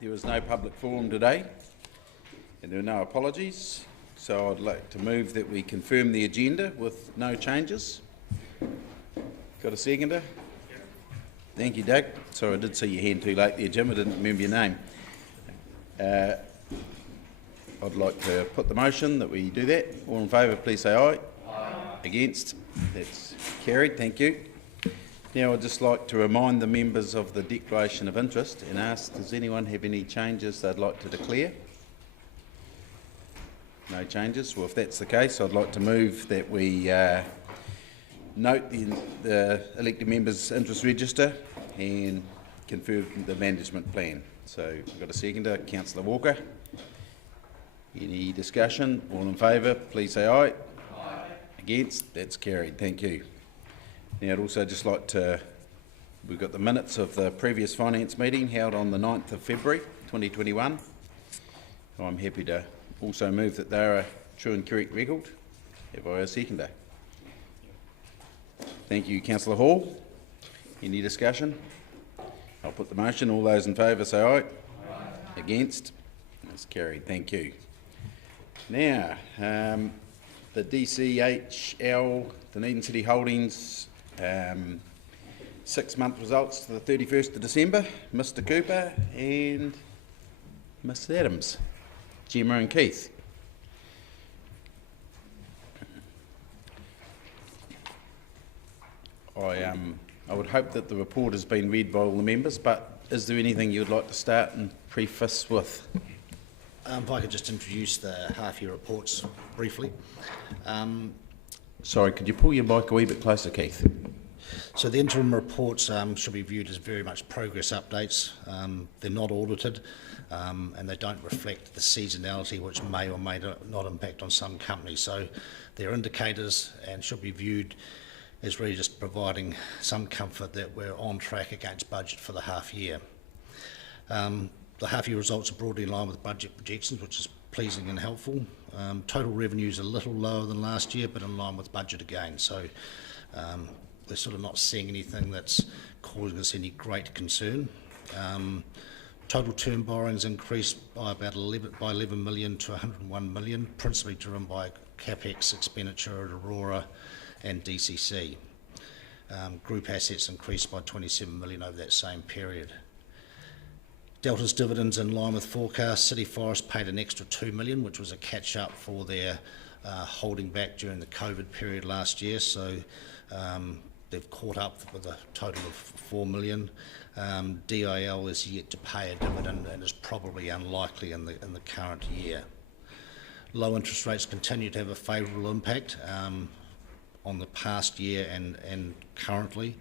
There was no public forum today, and there were no apologies, so I'd like to move that we confirm the agenda with no changes. Got a seconder? Thank you, Doug. Sorry, I did see your hand too late there, Jim. I didn't remember your name. I'd like to put the motion that we do that. All in favour, please say aye. Aye. Against? That's carried. Thank you. Now I'd just like to remind the members of the declaration of interest and ask, does anyone have any changes they'd like to declare? No changes? Well, if that's the case, I'd like to move that we note the elected members' interest register and confirm the management plan. So I've got a seconder, Councillor Walker. Any discussion? All in favour, please say aye. Aye. Against? That's carried. Thank you. Now I'd also just like to, we've got the minutes of the previous finance meeting held on the 9th of February 2021. I'm happy to also move that they are a true and correct record. Have I a seconder? Thank you, Councillor Hall. Any discussion? I'll put the motion. All those in favour say aye. Aye. Against? That's carried. Thank you. Now, the DCHL, Dunedin City Holdings, 6-month results to the 31st of December. Mr Cooper and Miss Adams, Gemma and Keith. I would hope that the report has been read by all the members, but is there anything you'd like to start and preface with? If I could just introduce the half-year reports briefly. Sorry, could you pull your mic a wee bit closer, Keith? So the interim reports should be viewed as very much progress updates. They're not audited and they don't reflect the seasonality which may or may not impact on some companies. So they're indicators and should be viewed as really just providing some comfort that we're on track against budget for the half year. The half-year results are broadly in line with budget projections, which is pleasing and helpful. Total revenue is a little lower than last year, but in line with budget again. So we're sort of not seeing anything that's causing us any great concern. Total term borrowings increased by about 11 million to 101 million, principally driven by CapEx expenditure at Aurora and DCC. Group assets increased by 27 million over that same period. Delta's dividends in line with forecast. City Forest paid an extra 2 million, which was a catch-up for their holding back during the COVID period last year. So they've caught up with a total of 4 million. DIL is yet to pay a dividend and is probably unlikely in the current year. Low interest rates continue to have a favourable impact on the past year and currently.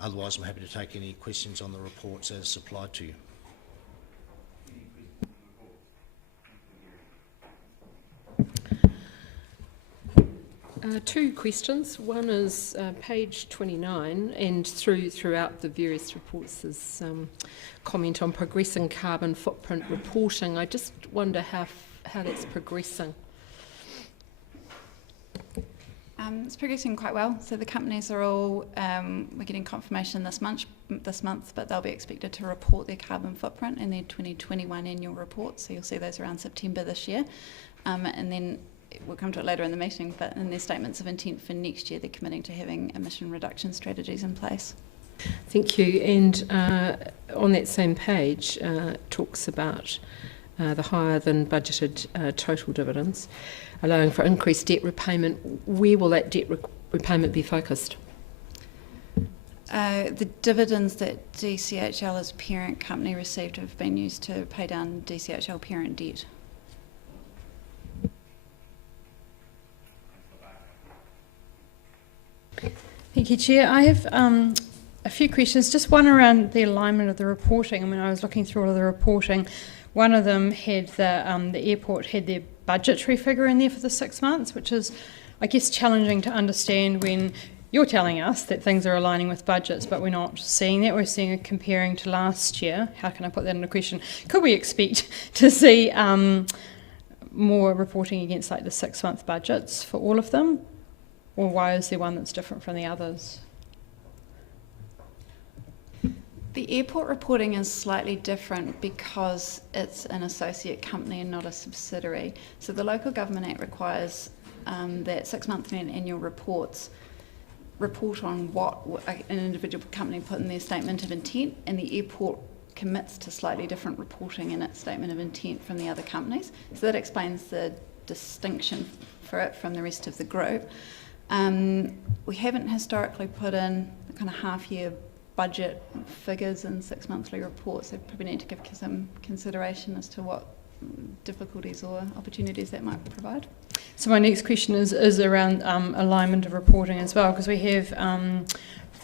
Otherwise, I'm happy to take any questions on the reports as supplied to you. Two questions. One is page 29, and throughout the various reports there's comment on progressing carbon footprint reporting. I just wonder how that's progressing. It's progressing quite well. So the companies are all, we're getting confirmation this month, but they'll be expected to report their carbon footprint in their 2021 annual report. So you'll see those around September this year. And then we'll come to it later in the meeting, but in their statements of intent for next year, they're committing to having emission reduction strategies in place. Thank you. And on that same page, it talks about the higher than budgeted total dividends, allowing for increased debt repayment. Where will that debt repayment be focused? The dividends that DCHL as parent company received have been used to pay down DCHL parent debt. Thank you, Chair. I have a few questions. Just one around the alignment of the reporting. I mean, I was looking through all of the reporting. One of them had the airport had their budgetary figure in there for the 6 months, which is, I guess, challenging to understand when you're telling us that things are aligning with budgets, but we're not seeing that. We're seeing it comparing to last year. How can I put that into question? Could we expect to see more reporting against like the 6-month budgets for all of them? Or why is there one that's different from the others? The airport reporting is slightly different because it's an associate company and not a subsidiary. So the Local Government Act requires that 6 monthly and annual reports report on what an individual company put in their statement of intent, and the airport commits to slightly different reporting in its statement of intent from the other companies. So that explains the distinction for it from the rest of the group. We haven't historically put in kind of half-year budget figures in 6 monthly reports, so probably need to give some consideration as to what difficulties or opportunities that might provide. So my next question is around alignment of reporting as well, because we have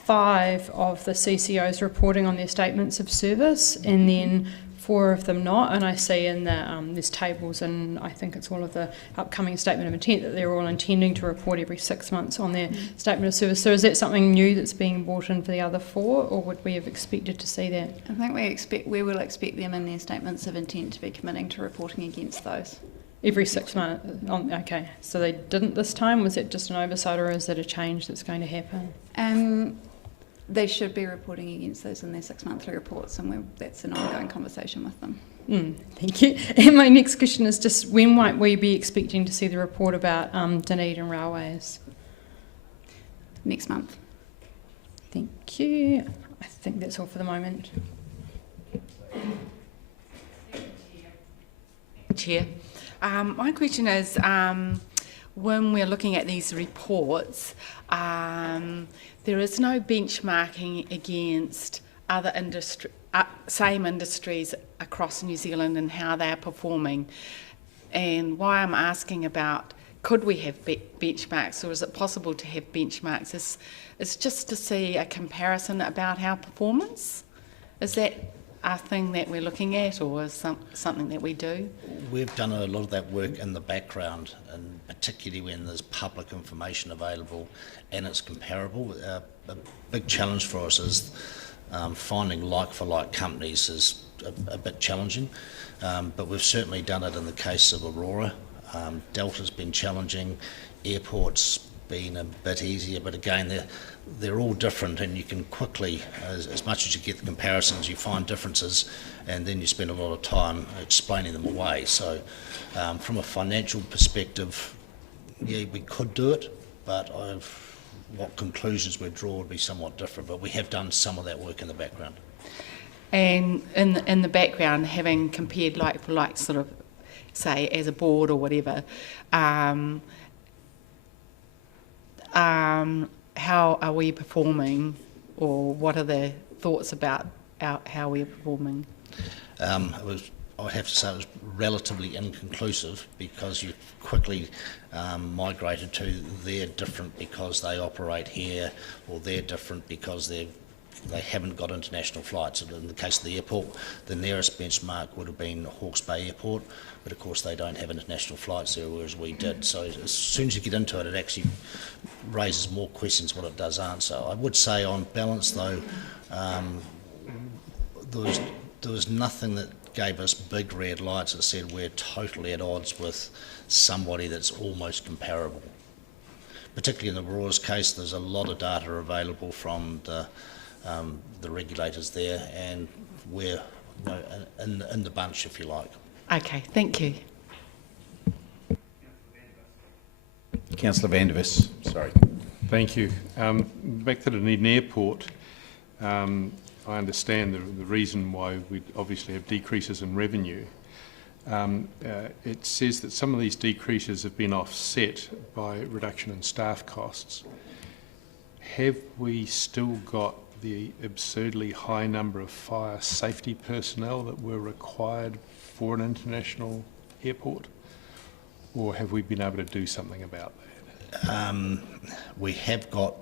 5 of the CCOs reporting on their statements of service, and then 4 of them not. And I see in the there's tables, and I think it's all of the upcoming statement of intent that they're all intending to report every 6 months on their statement of service. So is that something new that's being brought in for the other 4, or would we have expected to see that? I think we will expect them in their statements of intent to be committing to reporting against those. Every 6 months? Okay, so they didn't this time. Was it just an oversight, or is that a change that's going to happen? They should be reporting against those in their 6 monthly reports, and that's an ongoing conversation with them. Thank you. And my next question is just, when might we be expecting to see the report about Dunedin Railways? Next month. Thank you. I think that's all for the moment. Chair. My question is, when we're looking at these reports, there is no benchmarking against other same industries across New Zealand and how they're performing. And why I'm asking about, could we have benchmarks, or is it possible to have benchmarks? It's just to see a comparison about our performance. Is that a thing that we're looking at, or is something that we do? We've done a lot of that work in the background, and particularly when there's public information available and it's comparable. A big challenge for us is finding like-for-like companies is a bit challenging, but we've certainly done it in the case of Aurora. Delta's been challenging, Airport's been a bit easier, but again, they're all different, and you can quickly, as much as you get the comparisons, you find differences, and then you spend a lot of time explaining them away. So from a financial perspective, yeah, we could do it, but what conclusions we draw would be somewhat different, but we have done some of that work in the background. And in the background, having compared like for like, sort of, say, as a board or whatever, how are we performing, or what are the thoughts about how we're performing? I'd have to say it was relatively inconclusive, because you quickly migrated to they're different because they operate here, or they're different because they haven't got international flights. In the case of the airport, the nearest benchmark would have been Hawke's Bay Airport, but of course they don't have international flights there, whereas we did. So as soon as you get into it, it actually raises more questions than what it does answer. I would say on balance though, there was nothing that gave us big red lights that said we're totally at odds with somebody that's almost comparable. Particularly in the Aurora's case, there's a lot of data available from the regulators there, and we're in the bunch, if you like. Okay, thank you. Councillor Vandervis, sorry. Thank you. Back to the Dunedin Airport, I understand the reason why we obviously have decreases in revenue. It says that some of these decreases have been offset by reduction in staff costs. Have we still got the absurdly high number of fire safety personnel that were required for an international airport, or have we been able to do something about that? We have got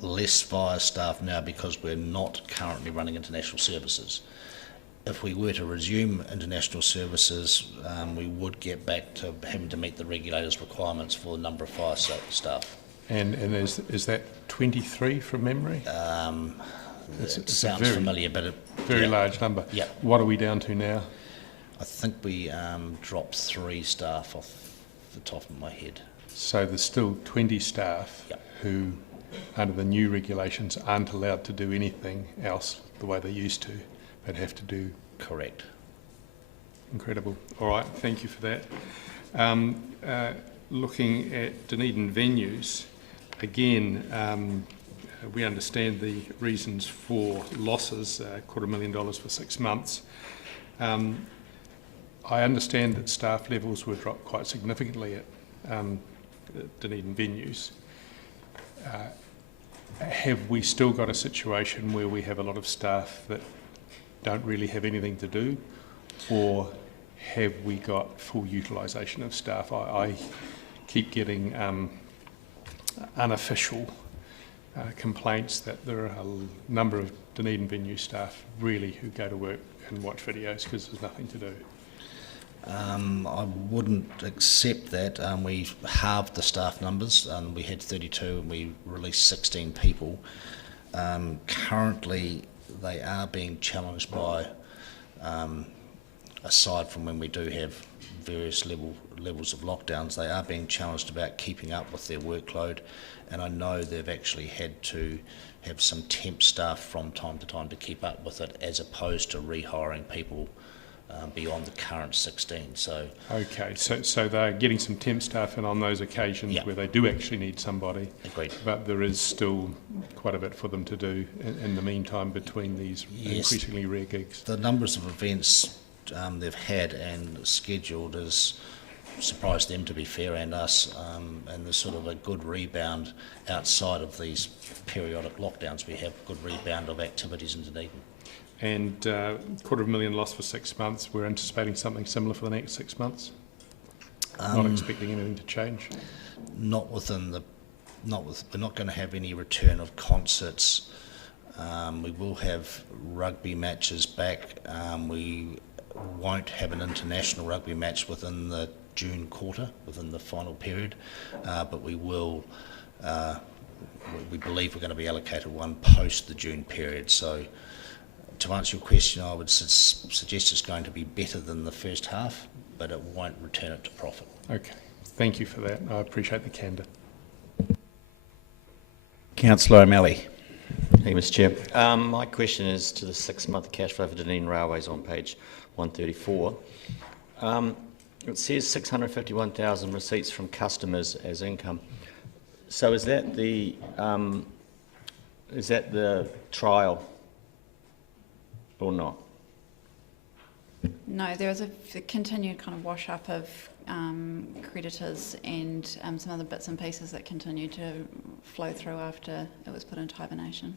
less fire staff now because we're not currently running international services. If we were to resume international services, we would get back to having to meet the regulators' requirements for the number of fire staff. And is that 23 from memory? It sounds familiar, but very large number. Yeah. What are we down to now? I think we dropped 3 staff off the top of my head. So there's still 20 staff Yep. who, under the new regulations, aren't allowed to do anything else the way they used to, but have to do. Correct. Incredible. All right, thank you for that. Looking at Dunedin venues, again, we understand the reasons for losses, $250,000 for 6 months. I understand that staff levels were dropped quite significantly at Dunedin venues. Have we still got a situation where we have a lot of staff that don't really have anything to do, or have we got full utilisation of staff? I keep getting unofficial complaints that there are a number of Dunedin venue staff really who go to work and watch videos because there's nothing to do. I wouldn't accept that. We halved the staff numbers, and we had 32 and we released 16 people. Currently, they are being challenged by, aside from when we do have various levels of lockdowns, they are being challenged about keeping up with their workload, and I know they've actually had to have some temp staff from time to time to keep up with it, as opposed to rehiring people beyond the current 16. So okay, so they're getting some temp staff in on those occasions yeah. where they do actually need somebody. Agreed. But there is still quite a bit for them to do in the meantime between these increasingly rare gigs. The numbers of events they've had and scheduled has surprised them, to be fair, and us, and there's sort of a good rebound outside of these periodic lockdowns. We have good rebound of activities in Dunedin. And $250,000 loss for 6 months. We're anticipating something similar for the next 6 months. Not expecting anything to change. We're not going to have any return of concerts. We will have rugby matches back. We won't have an international rugby match within the June quarter, within the final period, but we will. We believe we're going to be allocated one post the June period. So, to answer your question, I would suggest it's going to be better than the first half, but it won't return it to profit. Okay, thank you for that. I appreciate the candour. Councillor O'Malley. Thank you, Mr. Chair. My question is to the 6-month cash flow for Dunedin Railways on page 134. It says 651,000 receipts from customers as income. So is that the trial or not? No, there was a continued kind of wash up of creditors and some other bits and pieces that continued to flow through after it was put into hibernation.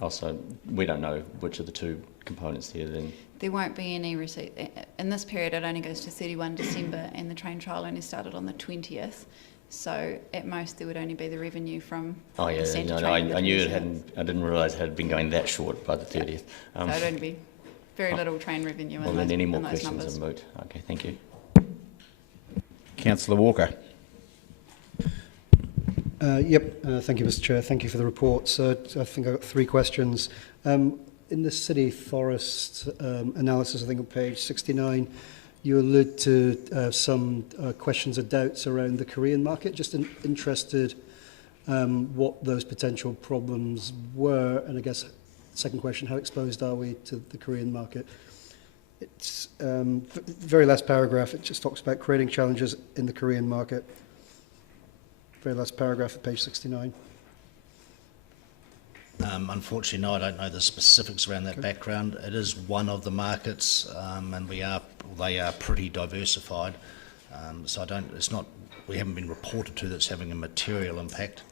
Oh, so we don't know which of the two components there then? There won't be any receipt. In this period, it only goes to 31 December and the train trial only started on the 20th. So at most, there would only be the revenue from I knew it hadn't, I didn't realise it had been going that short by the 30th. So it'd only be very little train revenue in well, those, then any more in those questions numbers. are moot. Okay, thank you. Councillor Walker. Thank you, Mr. Chair. Thank you for the report. So I think I've got 3 questions. In the city forest analysis, I think on page 69, you allude to some questions or doubts around the Korean market. Just interested what those potential problems were, and I guess second question, how exposed are we to the Korean market? It's very last paragraph, it just talks about creating challenges in the Korean market. Very last paragraph at page 69. Unfortunately, no, I don't know the specifics around that background. It is one of the markets, and they are pretty diversified. So we haven't been reported to that's having a material impact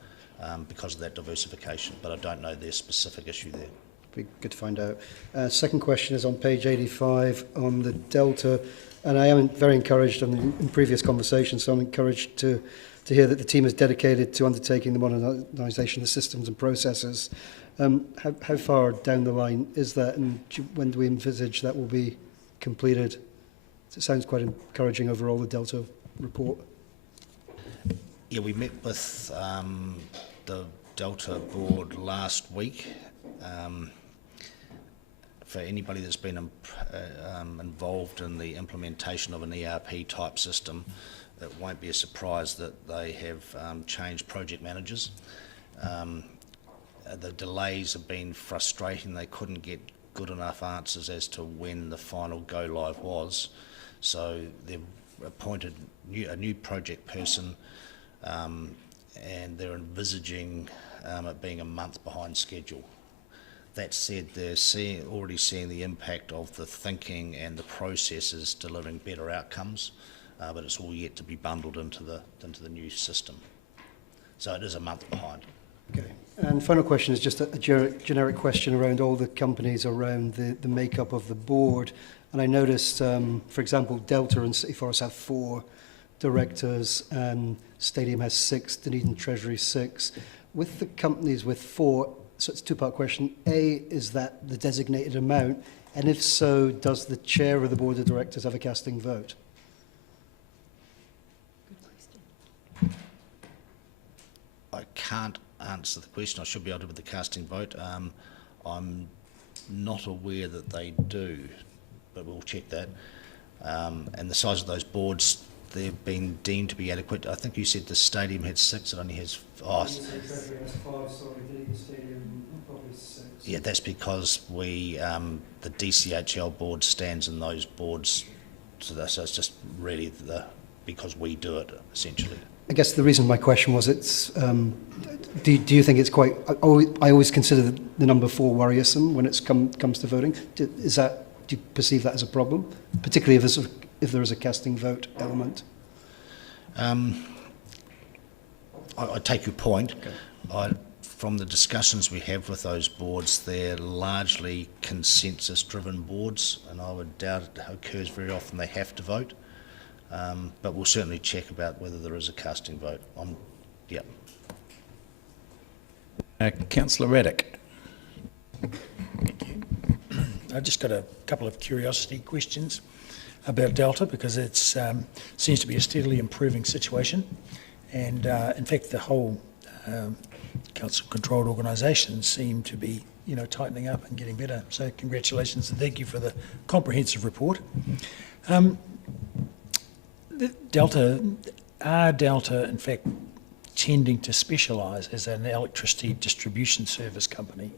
because of that diversification, but I don't know their specific issue there. Be good to find out. Second question is on page 85 on the Delta, and I am very encouraged in previous conversations, so I'm encouraged to hear that the team is dedicated to undertaking the modernisation of the systems and processes. How far down the line is that, and when do we envisage that will be completed? It sounds quite encouraging overall, the Delta report. Yeah, we met with the Delta board last week. For anybody that's been involved in the implementation of an ERP type system, it won't be a surprise that they have changed project managers. The delays have been frustrating. They couldn't get good enough answers as to when the final go live was. So they've appointed a new project person, and they're envisaging it being a month behind schedule. That said, they're already seeing the impact of the thinking and the processes delivering better outcomes, but it's all yet to be bundled into the new system. So it is a month behind. Okay. And final question is just a generic question around all the companies around the makeup of the board. And I noticed, for example, Delta and City Forest have 4 directors, and Stadium has 6, Dunedin Treasury 6. With the companies with 4, so it's a two-part question. A, is that the designated amount? And if so, does the chair of the board of directors have a casting vote? I can't answer the question. I should be able to with the casting vote. I'm not aware that they do, but we'll check that. And the size of those boards, they've been deemed to be adequate. I think you said the stadium had 6, it only has... Yeah, that's because the DCHL board stands in those boards, so it's just really because we do it, essentially. I guess the reason my question was, it's do you think it's quite... I always consider the number 4 worrisome when it comes to voting. Do you perceive that as a problem, particularly if there is a casting vote element? I take your point. Okay. From the discussions we have with those boards, they're largely consensus-driven boards, and I would doubt it occurs very often they have to vote. But we'll certainly check about whether there is a casting vote. Yeah. Councillor Raddick. Thank you. I've just got a couple of curiosity questions about Delta, because it seems to be a steadily improving situation, and in fact the whole council-controlled organisations seem to be tightening up and getting better. So congratulations and thank you for the comprehensive report. Delta in fact tending to specialise as an electricity distribution service company?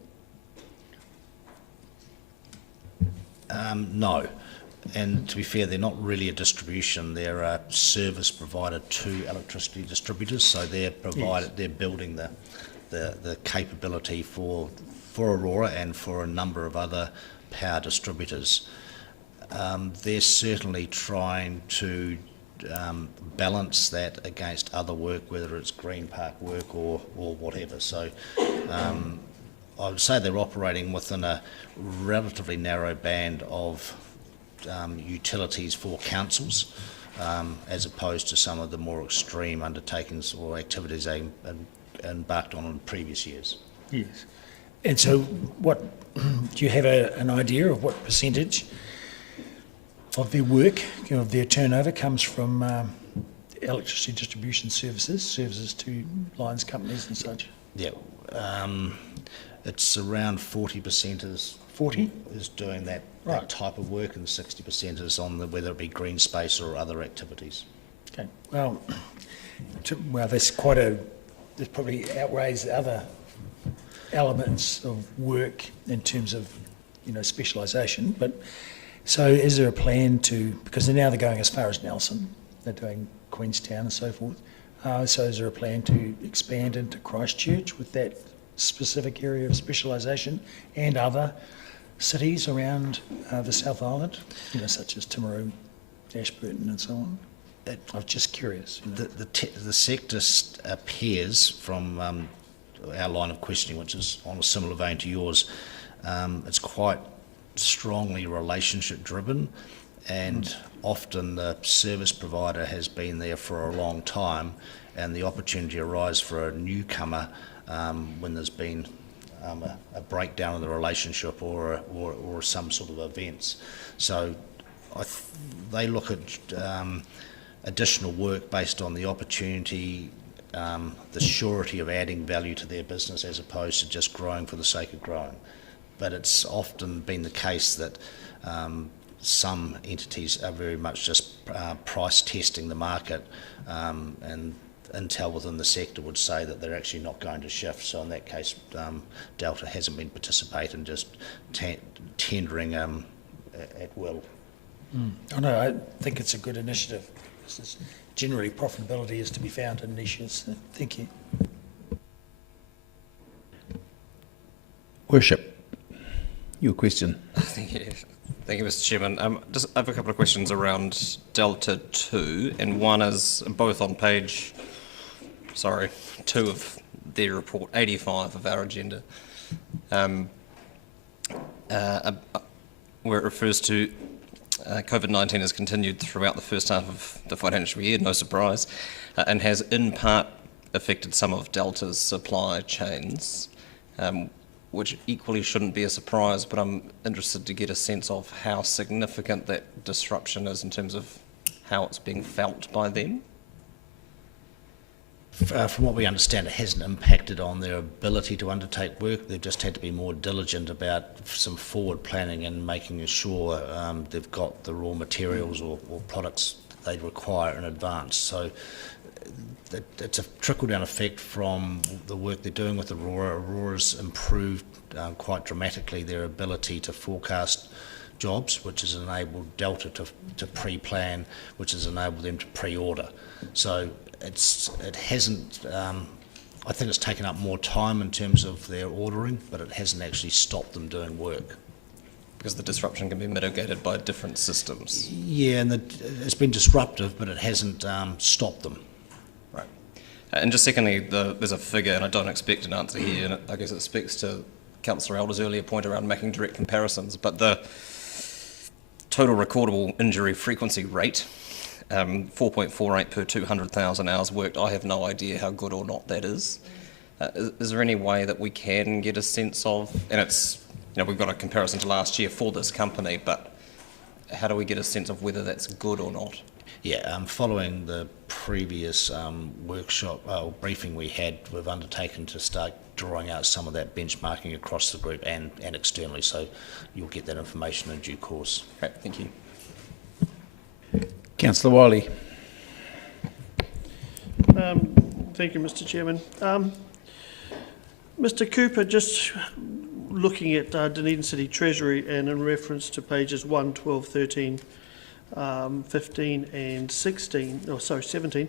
No, and to be fair, they're not really a distribution. They're a service provider to electricity distributors. So they're building the capability for Aurora and for a number of other power distributors. They're certainly trying to balance that against other work, whether it's Green Park work or whatever. So I would say they're operating within a relatively narrow band of utilities for councils, as opposed to some of the more extreme undertakings or activities they embarked on in previous years. Yes. And so what, do you have an idea of what percentage of their work, of their turnover comes from electricity distribution services to lines companies and such? Yeah, it's around 40% is doing that type of work, and 60% is on whether it be green space or other activities. Okay, well, that's probably outweighs the other elements of work in terms of specialisation. But so is there a plan to, because they're going as far as Nelson, they're doing Queenstown and so forth, so is there a plan to expand into Christchurch with that specific area of specialisation and other cities around the South Island, such as Timaru, Ashburton and so on? I was just curious. The sector appears from our line of questioning, which is on a similar vein to yours, it's quite strongly relationship driven, and often the service provider has been there for a long time, and the opportunity arises for a newcomer when there's been a breakdown in the relationship or some sort of events. So they look at additional work based on the opportunity, the surety of adding value to their business as opposed to just growing for the sake of growing. But it's often been the case that some entities are very much just price testing the market, and intel within the sector would say that they're actually not going to shift. So in that case, Delta hasn't been participating, just tendering at will. I know, I think it's a good initiative. Generally, profitability is to be found in niches. Thank you. Worship, your question. Thank you. Thank you, Mr. Chairman. I have a couple of questions around Delta 2, and one is both on page 2 of their report, 85 of our agenda, where it refers to COVID-19 has continued throughout the first half of the financial year, no surprise, and has in part affected some of Delta's supply chains, which equally shouldn't be a surprise, but I'm interested to get a sense of how significant that disruption is in terms of how it's being felt by them. From what we understand, it hasn't impacted on their ability to undertake work. They've just had to be more diligent about some forward planning and making sure they've got the raw materials or products that they require in advance. So it's a trickle-down effect from the work they're doing with Aurora. Aurora's improved quite dramatically their ability to forecast jobs, which has enabled Delta to pre-plan, which has enabled them to pre-order. So it hasn't, I think it's taken up more time in terms of their ordering, but it hasn't actually stopped them doing work. Because the disruption can be mitigated by different systems. Yeah, and it's been disruptive, but it hasn't stopped them. Right. And just secondly, there's a figure, and I don't expect an answer here, and I guess it speaks to Councillor Elder's earlier point around making direct comparisons, but the total recordable injury frequency rate, 4.48 per 200,000 hours worked, I have no idea how good or not that is. Is there any way that we can get a sense of, and it's, we've got a comparison to last year for this company, but how do we get a sense of whether that's good or not? Yeah, following the previous workshop briefing we had, we've undertaken to start drawing out some of that benchmarking across the group and externally, so you'll get that information in due course. Great, thank you. Councillor Wiley. Thank you, Mr. Chairman. Mr. Cooper, just looking at Dunedin City Treasury and in reference to pages 1, 12, 13, 15 and 17,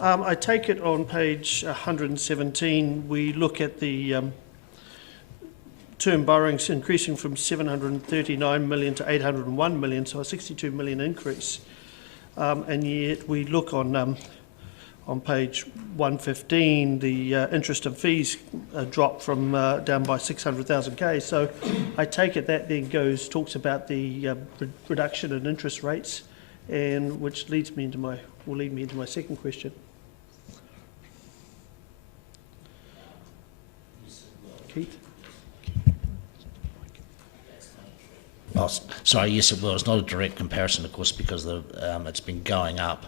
I take it on page 117 we look at the term borrowings increasing from 739 million to 801 million, so a 62 million increase. And yet we look on page 115, the interest and fees dropped from down by 600,000 K. So I take it that then talks about the reduction in interest rates, and which will lead me into my second question. Keith? Oh, sorry, yes it will. It's not a direct comparison, of course, because it's been going up.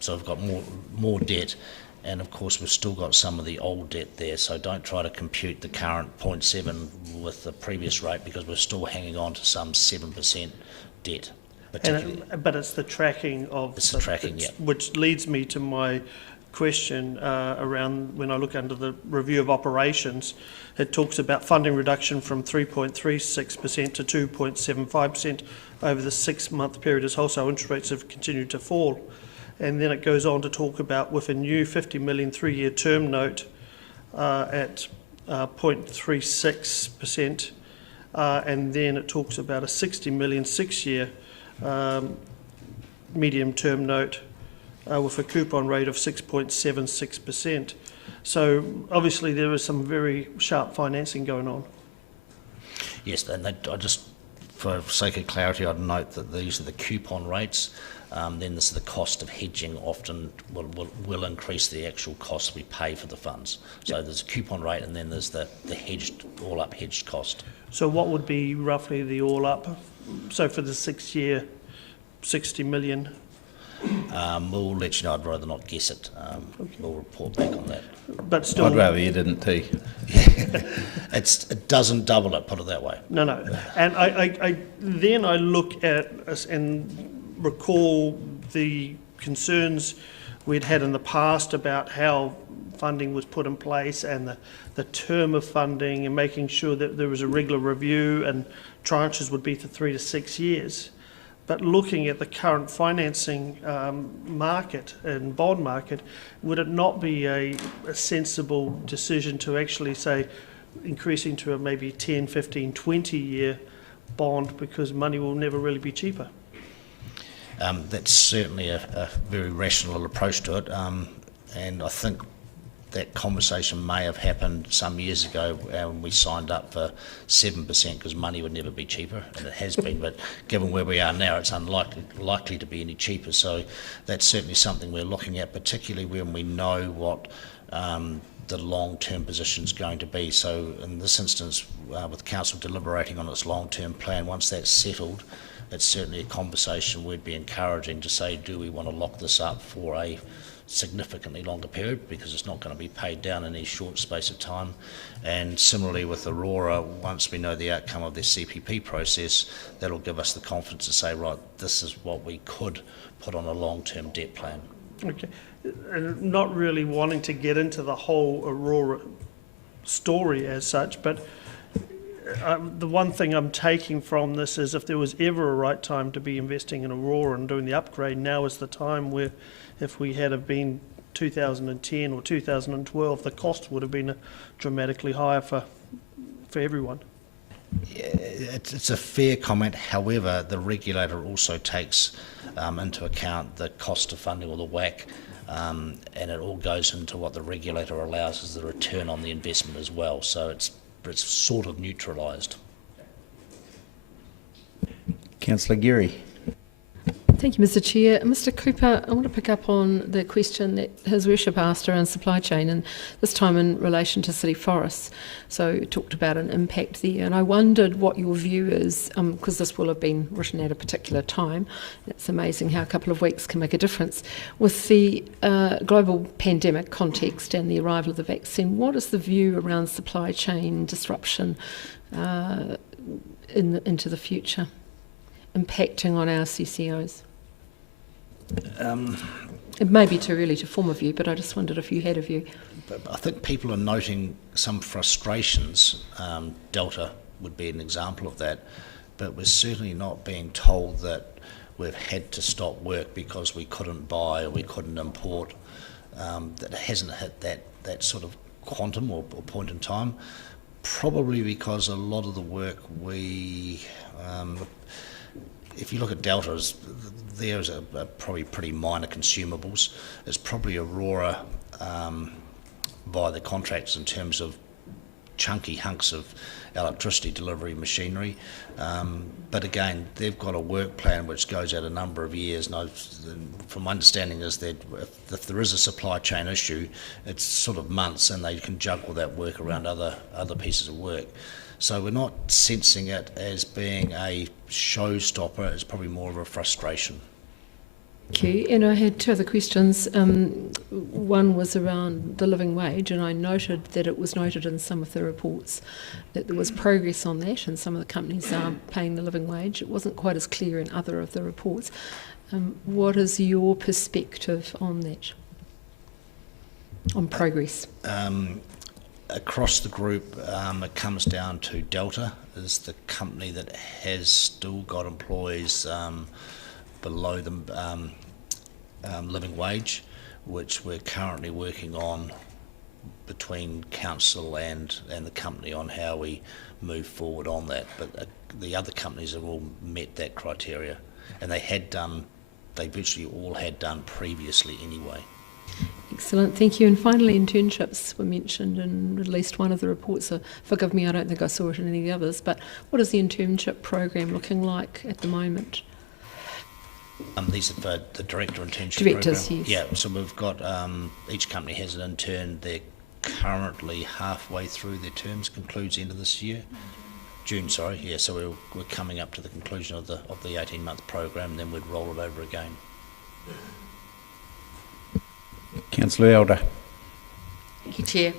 So we've got more debt, and of course we've still got some of the old debt there. So don't try to compute the current 0.7 with the previous rate, because we're still hanging on to some 7% debt. But it's the tracking of... It's the tracking, yeah. Which leads me to my question around when I look under the review of operations. It talks about funding reduction from 3.36% to 2.75% over the 6-month period as wholesale interest rates have continued to fall. And then it goes on to talk about with a new 50 million 3-year term note at 0.36%, and then it talks about a 60 million 6-year medium term note with a coupon rate of 6.76%. So obviously there is some very sharp financing going on. Yes, and I just, for sake of clarity, I'd note that these are the coupon rates. Then there's the cost of hedging often will increase the actual cost we pay for the funds. So there's a coupon rate, and then there's the all-up hedged cost. So what would be roughly the all-up? So for the 6-year, 60 million? We'll let you know. I'd rather not guess it. Okay. We'll report back on that. But still, I'd rather you didn't too. It doesn't double it, put it that way. No. And I look at and recall the concerns we'd had in the past about how funding was put in place and the term of funding, and making sure that there was a regular review, and tranches would be for 3 to 6 years. But looking at the current financing market and bond market, would it not be a sensible decision to actually say increasing to a maybe 10, 15, 20-year bond, because money will never really be cheaper? That's certainly a very rational approach to it, and I think that conversation may have happened some years ago when we signed up for 7% because money would never be cheaper, and it has been, but given where we are now, it's unlikely to be any cheaper. So that's certainly something we're looking at, particularly when we know what the long-term position is going to be. So in this instance, with Council deliberating on its long-term plan, once that's settled, it's certainly a conversation we'd be encouraging to say, do we want to lock this up for a significantly longer period, because it's not going to be paid down in any short space of time. And similarly with Aurora, once we know the outcome of their CPP process, that'll give us the confidence to say, right, this is what we could put on a long-term debt plan. Okay, and not really wanting to get into the whole Aurora story as such, but the one thing I'm taking from this is, if there was ever a right time to be investing in Aurora and doing the upgrade, now is the time. Where if we had have been 2010 or 2012, the cost would have been dramatically higher for everyone. Yeah, it's a fair comment. However, the regulator also takes into account the cost of funding, or the WACC, and it all goes into what the regulator allows as the return on the investment as well. So it's sort of neutralised. Councillor Geary. Thank you, Mr. Chair. Mr. Cooper, I want to pick up on the question that His Worship asked around supply chain, and this time in relation to city forests. So you talked about an impact there, and I wondered what your view is, because this will have been written at a particular time. It's amazing how a couple of weeks can make a difference. With the global pandemic context and the arrival of the vaccine, what is the view around supply chain disruption into the future, impacting on our CCOs? It may be too early to form a view, but I just wondered if you had a view. But I think people are noting some frustrations. Delta would be an example of that, but we're certainly not being told that we've had to stop work because we couldn't buy or we couldn't import. That hasn't hit that sort of quantum or point in time, probably because a lot of the work if you look at Delta's, there's probably pretty minor consumables. It's probably Aurora via the contracts in terms of chunky hunks of electricity delivery machinery. But again, they've got a work plan which goes out a number of years. And from my understanding is that if there is a supply chain issue, it's sort of months, and they can juggle that work around other pieces of work. So we're not sensing it as being a showstopper. It's probably more of a frustration. Thank you. And I had two other questions. One was around the living wage, and I noted that it was noted in some of the reports that there was progress on that, and some of the companies are paying the living wage. It wasn't quite as clear in other of the reports. What is your perspective on that, on progress? Across the group, it comes down to Delta is the company that has still got employees below the living wage, which we're currently working on between council and the company on how we move forward on that. But the other companies have all met that criteria, and they virtually all had done previously anyway. Excellent, thank you. And finally, internships were mentioned in at least one of the reports. So forgive me, I don't think I saw it in any of the others, but what is the internship program looking like at the moment? These are for the director internship Directors, program. yes. Yeah, so we've got, each company has an intern. They're currently halfway through their terms, concludes end of this year. June, sorry, yeah, so we're coming up to the conclusion of the 18-month program, and then we'd roll it over again. Councillor Elder. Thank you, Chair.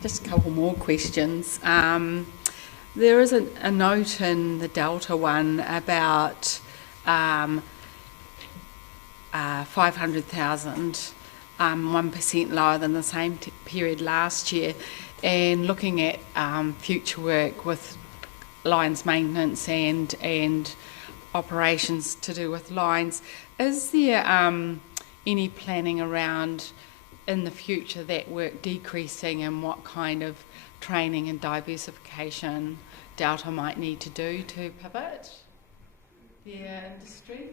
Just a couple more questions. There is a note in the Delta one about 500,000, 1% lower than the same period last year. And looking at future work with lines maintenance and operations to do with lines, is there any planning around in the future that work decreasing, and what kind of training and diversification Delta might need to do to pivot their industry?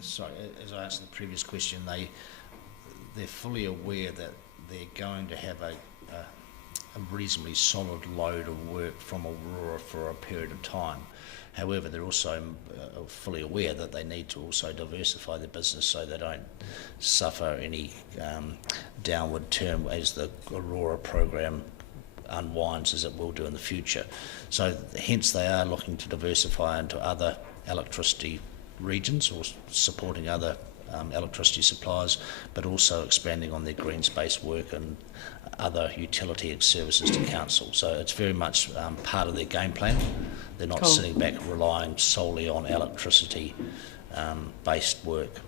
Sorry, as I answered the previous question, they're fully aware that they're going to have a reasonably solid load of work from Aurora for a period of time. However, they're also fully aware that they need to also diversify their business so they don't suffer any downward turn as the Aurora program unwinds, as it will do in the future. So hence they are looking to diversify into other electricity regions or supporting other electricity suppliers, but also expanding on their green space work and other utility services to council. So it's very much part of their game plan. They're not sitting back relying solely on electricity based work.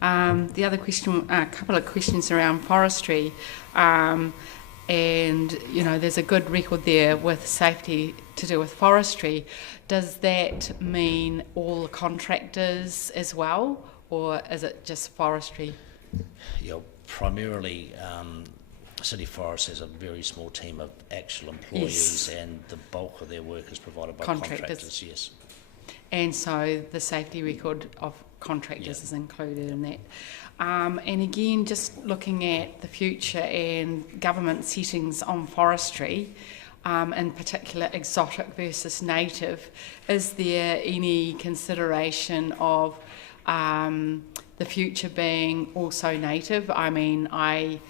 The other question, a couple of questions around forestry, and there's a good record there with safety to do with forestry. Does that mean all the contractors as well, or is it just forestry? Yeah, primarily City Forest has a very small team of actual employees, and the bulk of their work is provided by contractors, yes. And so the safety record of contractors is included in that. And again, just looking at the future and government settings on forestry, in particular exotic versus native, is there any consideration of the future being also native? I mean, I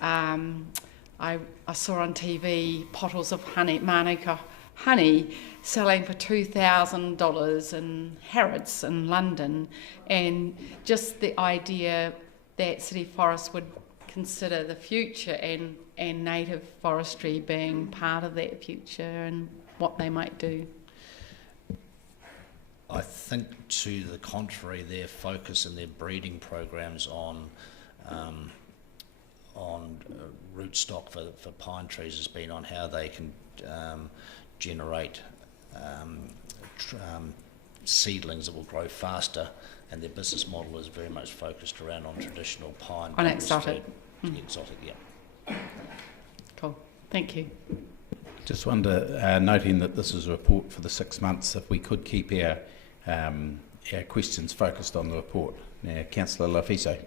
saw on TV bottles of honey, Manuka honey, selling for $2,000 in Harrods in London, and just the idea that City Forest would consider the future and native forestry being part of that future and what they might do. I think to the contrary, their focus and their breeding programs on rootstock for pine trees has been on how they can generate seedlings that will grow faster, and their business model is very much focused around on traditional pine. On exotic. Exotic, yeah. Cool, thank you. Just wonder, noting that this is a report for the 6 months, if we could keep our questions focused on the report. Now, Councillor Lafiso.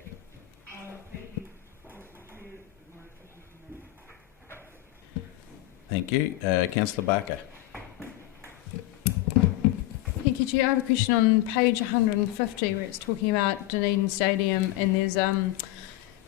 Thank you. Councillor Barker. Thank you, Chair. I have a question on page 150 where it's talking about Dunedin Stadium, and there's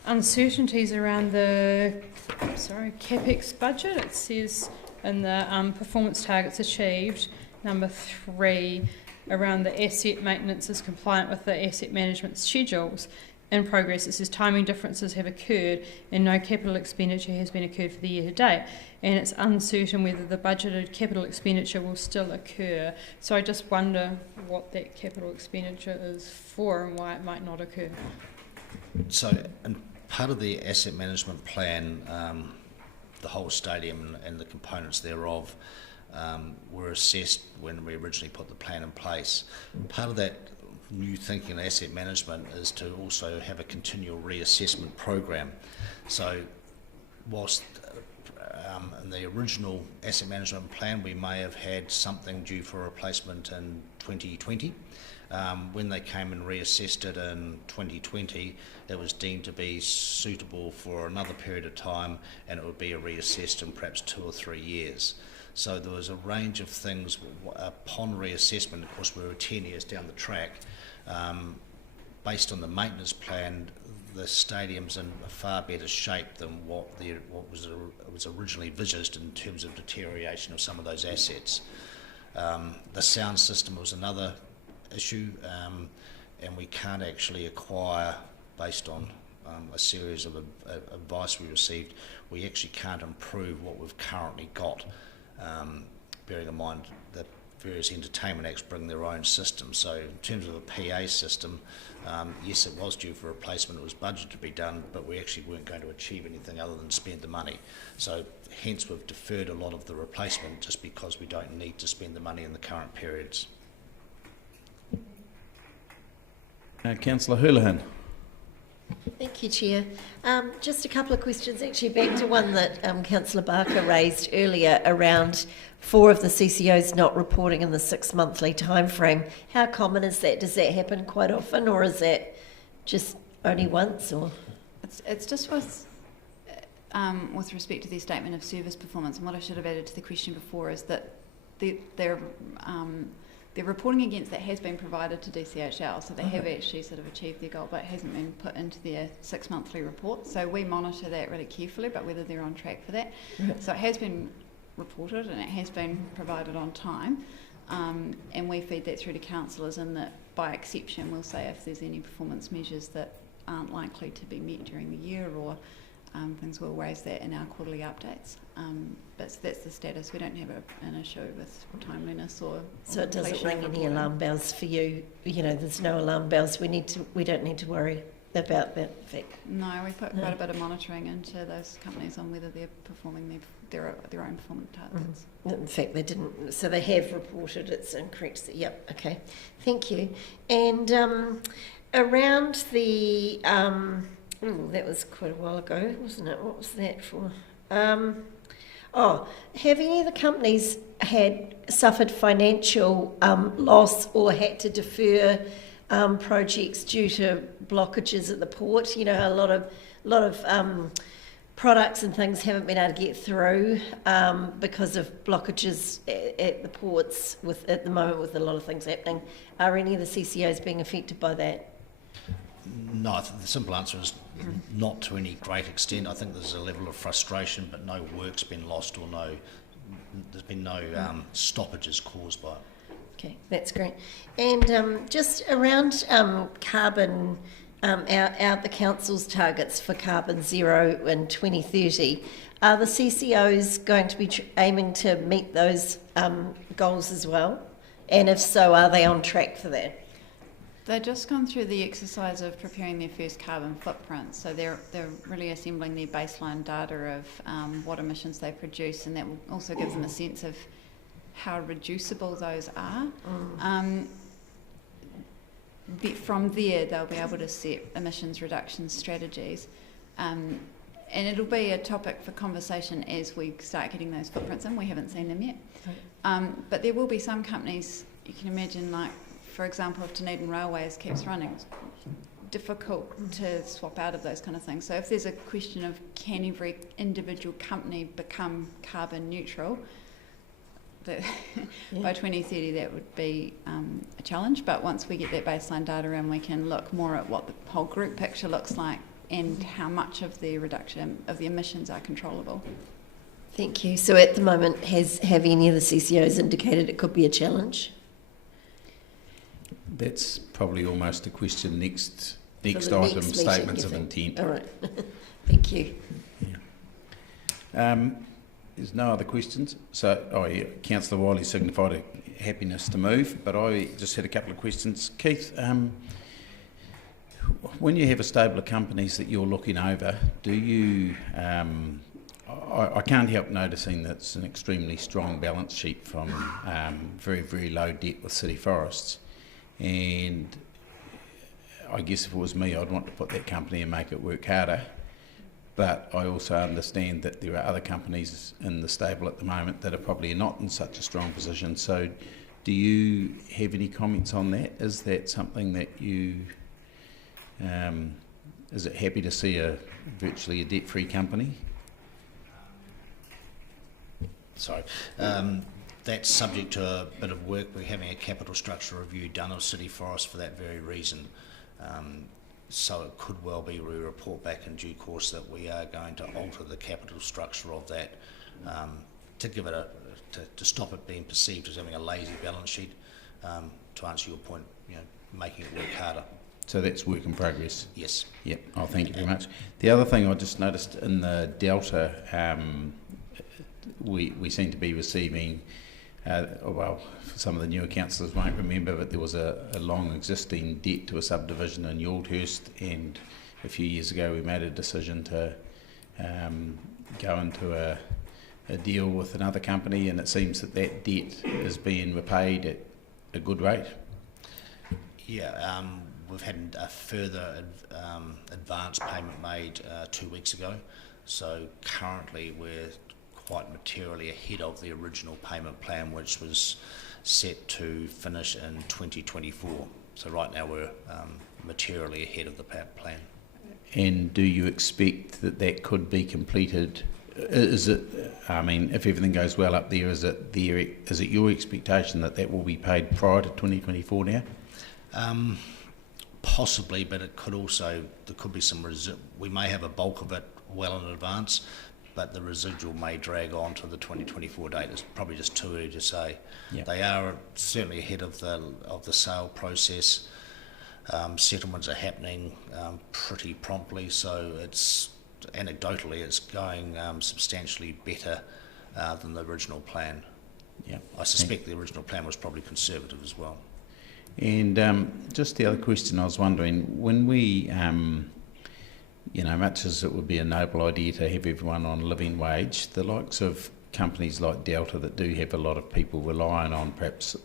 uncertainties around the CapEx budget. It says in the performance targets achieved, number 3, around the asset maintenance is compliant with the asset management schedules in progress. It says timing differences have occurred and no capital expenditure has been occurred for the year to date, and it's uncertain whether the budgeted capital expenditure will still occur. So I just wonder what that capital expenditure is for and why it might not occur. So, and part of the asset management plan, the whole stadium and the components thereof were assessed when we originally put the plan in place. Part of that new thinking in asset management is to also have a continual reassessment program. So whilst in the original asset management plan we may have had something due for replacement in 2020, when they came and reassessed it in 2020, it was deemed to be suitable for another period of time, and it would be reassessed in perhaps 2 or 3 years. So there was a range of things upon reassessment. Of course, we were 10 years down the track. Based on the maintenance plan, the stadium's in a far better shape than what was originally envisaged in terms of deterioration of some of those assets. The sound system was another issue, and we can't actually acquire, based on a series of advice we received, we actually can't improve what we've currently got, bearing in mind that various entertainment acts bring their own system. So in terms of a PA system, yes, it was due for replacement, it was budgeted to be done, but we actually weren't going to achieve anything other than spend the money. So hence we've deferred a lot of the replacement just because we don't need to spend the money in the current periods. Councillor Houlihan. Thank you, Chair. Just a couple of questions, actually, back to one that Councillor Barker raised earlier around 4 of the CCOs not reporting in the 6-monthly time frame. How common is that? Does that happen quite often, or is that just only once? Or It's just with respect to their statement of service performance, and what I should have added to the question before is that their reporting against that has been provided to DCHL, so they have actually sort of achieved their goal, but it hasn't been put into their 6-monthly report. So we monitor that really carefully, but whether they're on track for that. Right. So it has been reported and it has been provided on time, and we feed that through to councillors, and that by exception we'll say if there's any performance measures that aren't likely to be met during the year, or things, we'll raise that in our quarterly updates. But that's the status. We don't have an issue with timeliness or so it doesn't ring any alarm bells for you. You know, there's no alarm bells. We don't need to worry about that fact. No, we put quite a bit of monitoring into those companies on whether they're performing their own performance targets. In fact, they didn't. So they have reported it's incorrect. Yep. Okay. Thank you. And around the that was quite a while ago, wasn't it? What was that for? Have any of the companies suffered financial loss or had to defer projects due to blockages at the port? You know, a lot of products and things haven't been able to get through because of blockages at the ports at the moment with a lot of things happening. Are any of the CCOs being affected by that? No, I think the simple answer is not to any great extent. I think there's a level of frustration, but no work's been lost or there's been no stoppages caused by it. Okay, that's great. And just around carbon, the council's targets for carbon zero in 2030, are the CCOs going to be aiming to meet those goals as well? And if so, are they on track for that? They've just gone through the exercise of preparing their first carbon footprint, so they're really assembling their baseline data of what emissions they produce, and that will also give them a sense of how reducible those are. From there, they'll be able to set emissions reduction strategies, and it'll be a topic for conversation as we start getting those footprints in. We haven't seen them yet, but there will be some companies, you can imagine, like, for example, if Dunedin Railways keeps running, it's difficult to swap out of those kind of things. So if there's a question of can every individual company become carbon neutral, by 2030 that would be a challenge. But once we get that baseline data in, we can look more at what the whole group picture looks like and how much of the reduction of the emissions are controllable. Thank you. So at the moment, have any of the CCOs indicated it could be a challenge? That's probably almost a question next next item, meeting, statements of intent. All right. Thank you. Yeah. There's no other questions. So, Councillor Wiley signified a happiness to move, but I just had a couple of questions. Keith, when you have a stable of companies that you're looking over, do you... I can't help noticing that it's an extremely strong balance sheet from very, very low debt with City Forests. And I guess if it was me, I'd want to put that company and make it work harder. But I also understand that there are other companies in the stable at the moment that are probably not in such a strong position. So do you have any comments on that? Is that something that you... is it happy to see virtually a debt-free company? Sorry. That's subject to a bit of work. We're having a capital structure review done of City Forest for that very reason. So it could well be we report back in due course that we are going to alter the capital structure of that to give it to stop it being perceived as having a lazy balance sheet. To answer your point, making it work harder. So that's work in progress? Yes. Yep. Oh, thank you very much. The other thing I just noticed in the Delta, we seem to be receiving well, some of the newer councillors won't remember, but there was a long existing debt to a subdivision in Yaldhurst, and a few years ago we made a decision to go into a deal with another company, and it seems that that debt is being repaid at a good rate. Yeah, we've had a further advance payment made 2 weeks ago, so currently we're quite materially ahead of the original payment plan, which was set to finish in 2024. So right now we're materially ahead of the plan. And do you expect that that could be completed? Is it? I mean, if everything goes well up there, is it your expectation that that will be paid prior to 2024 now? Possibly, but it could also, there could be some we may have a bulk of it well in advance, but the residual may drag on to the 2024 date. It's probably just too early to say. Yep. They are certainly ahead of the sale process. Settlements are happening pretty promptly, so it's anecdotally it's going substantially better than the original plan. Yeah, I suspect the original plan was probably conservative as well. And just the other question, I was wondering, when we, much as it would be a noble idea to have everyone on living wage, the likes of companies like Delta that do have a lot of people relying on perhaps,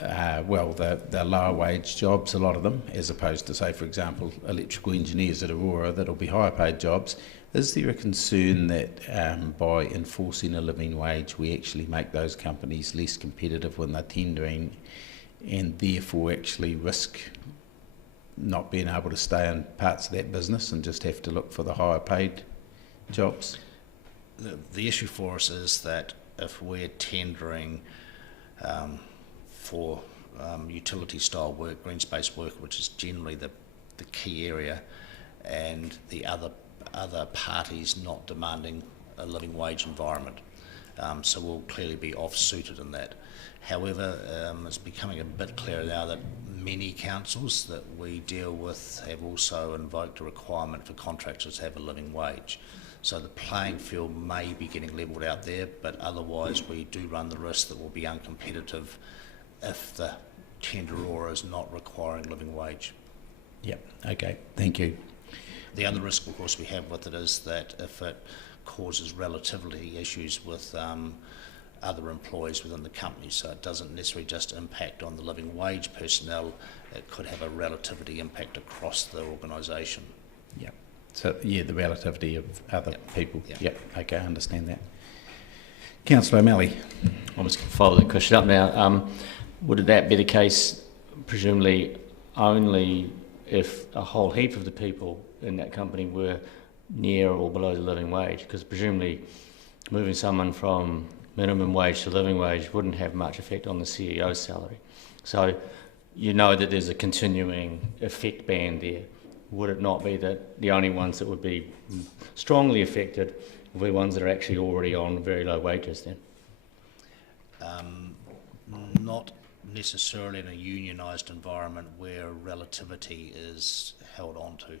they're lower wage jobs, a lot of them, as opposed to, say, for example, electrical engineers at Aurora that'll be higher paid jobs. Is there a concern that by enforcing a living wage we actually make those companies less competitive when they're tendering, and therefore actually risk not being able to stay in parts of that business and just have to look for the higher paid jobs? The issue for us is that if we're tendering for utility style work, green space work, which is generally the key area, and the other parties not demanding a living wage environment. So we'll clearly be off-suited in that. However, it's becoming a bit clearer now that many councils that we deal with have also invoked a requirement for contractors to have a living wage. So the playing field may be getting levelled out there, but otherwise we do run the risk that we'll be uncompetitive if the tenderer is not requiring living wage. Yep, okay, thank you. The other risk, of course, we have with it is that if it causes relativity issues with other employees within the company, so it doesn't necessarily just impact on the living wage personnel, it could have a relativity impact across the organisation. Yep. So, yeah, the relativity of other people. Yep, okay, I understand that. Councillor O'Malley. I'll just follow the question up now. Would that be the case, presumably, only if a whole heap of the people in that company were near or below the living wage? Because presumably moving someone from minimum wage to living wage wouldn't have much effect on the CEO's salary. So you know that there's a continuing effect band there. Would it not be that the only ones that would be strongly affected would be ones that are actually already on very low wages then? Not necessarily in a unionised environment where relativity is held on to.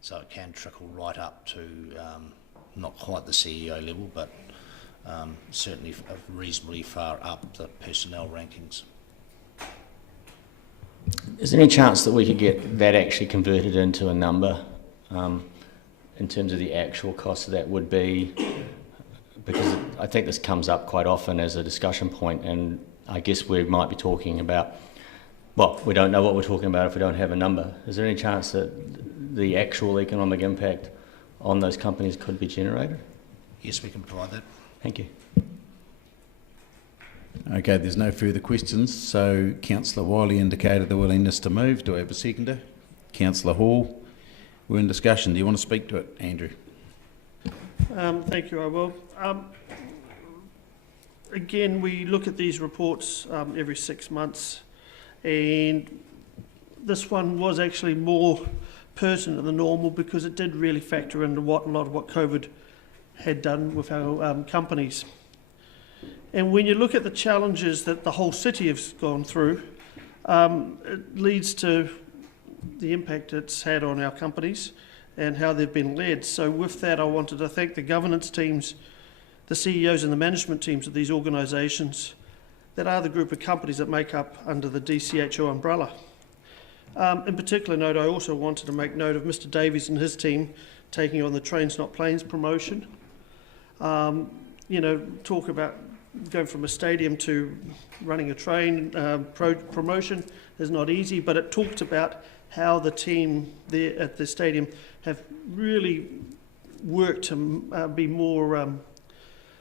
So it can trickle right up to not quite the CEO level, but certainly reasonably far up the personnel rankings. Is there any chance that we could get that actually converted into a number in terms of the actual cost of that would be? Because I think this comes up quite often as a discussion point, and I guess we might be talking about, well, we don't know what we're talking about if we don't have a number. Is there any chance that the actual economic impact on those companies could be generated? Yes, we can provide that. Thank you. Okay, there's no further questions, so Councillor Wiley indicated the willingness to move. Do I have a seconder? Councillor Hall, we're in discussion. Do you want to speak to it, Andrew? Thank you, I will. Again, we look at these reports every 6 months, and this one was actually more pertinent than normal because it did really factor into a lot of what COVID had done with our companies. And when you look at the challenges that the whole city has gone through, it leads to the impact it's had on our companies and how they've been led. So with that, I wanted to thank the governance teams the CEOs and the management teams of these organisations that are the group of companies that make up under the DCHO umbrella. In particular note, I also wanted to make note of Mr Davies and his team taking on the Trains Not Planes promotion. Talk about going from a stadium to running a train promotion is not easy, but it talked about how the team there at the stadium have really worked to be more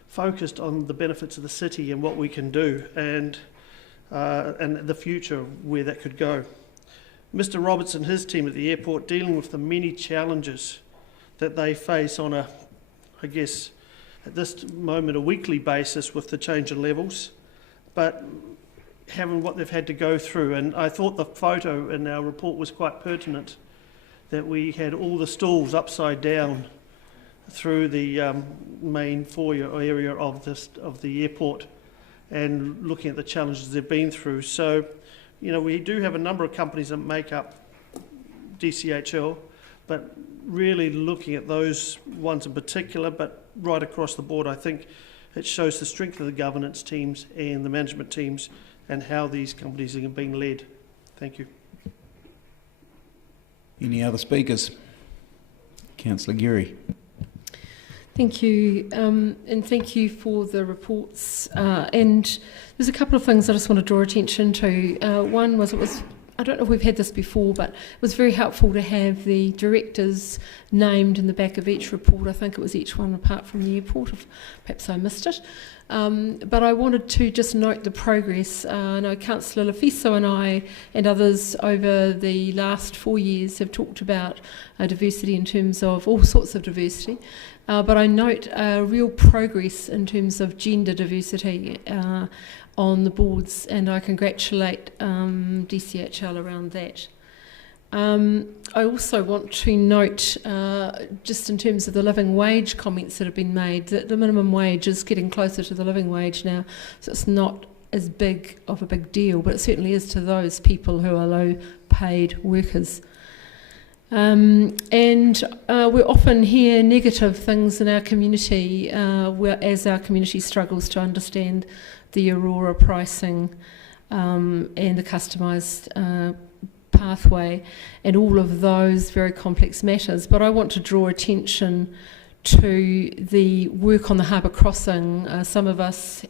focused on the benefits of the city and what we can do, and the future where that could go. Mr Roberts and his team at the airport dealing with the many challenges that they face on a, I guess, at this moment, a weekly basis with the change in levels, but having what they've had to go through. And I thought the photo in our report was quite pertinent, that we had all the stalls upside down through the main foyer area of the airport, and looking at the challenges they've been through. So, we do have a number of companies that make up DCHL, but really looking at those ones in particular, but right across the board, I think it shows the strength of the governance teams and the management teams and how these companies are being led. Thank you. Any other speakers? Councillor Geary. Thank you, and thank you for the reports. And there's a couple of things I just want to draw attention to. One was, I don't know if we've had this before, but it was very helpful to have the directors named in the back of each report. I think it was each one apart from the airport, if perhaps I missed it. But I wanted to just note the progress. I know Councillor Lafiso and I and others over the last 4 years have talked about diversity in terms of all sorts of diversity. But I note real progress in terms of gender diversity on the boards, and I congratulate DCHL around that. I also want to note, just in terms of the living wage comments that have been made, that the minimum wage is getting closer to the living wage now, so it's not as big of a big deal, but it certainly is to those people who are low paid workers. And we often hear negative things in our community as our community struggles to understand the Aurora pricing and the customised pathway and all of those very complex matters. But I want to draw attention to the work on the harbour crossing. Some of us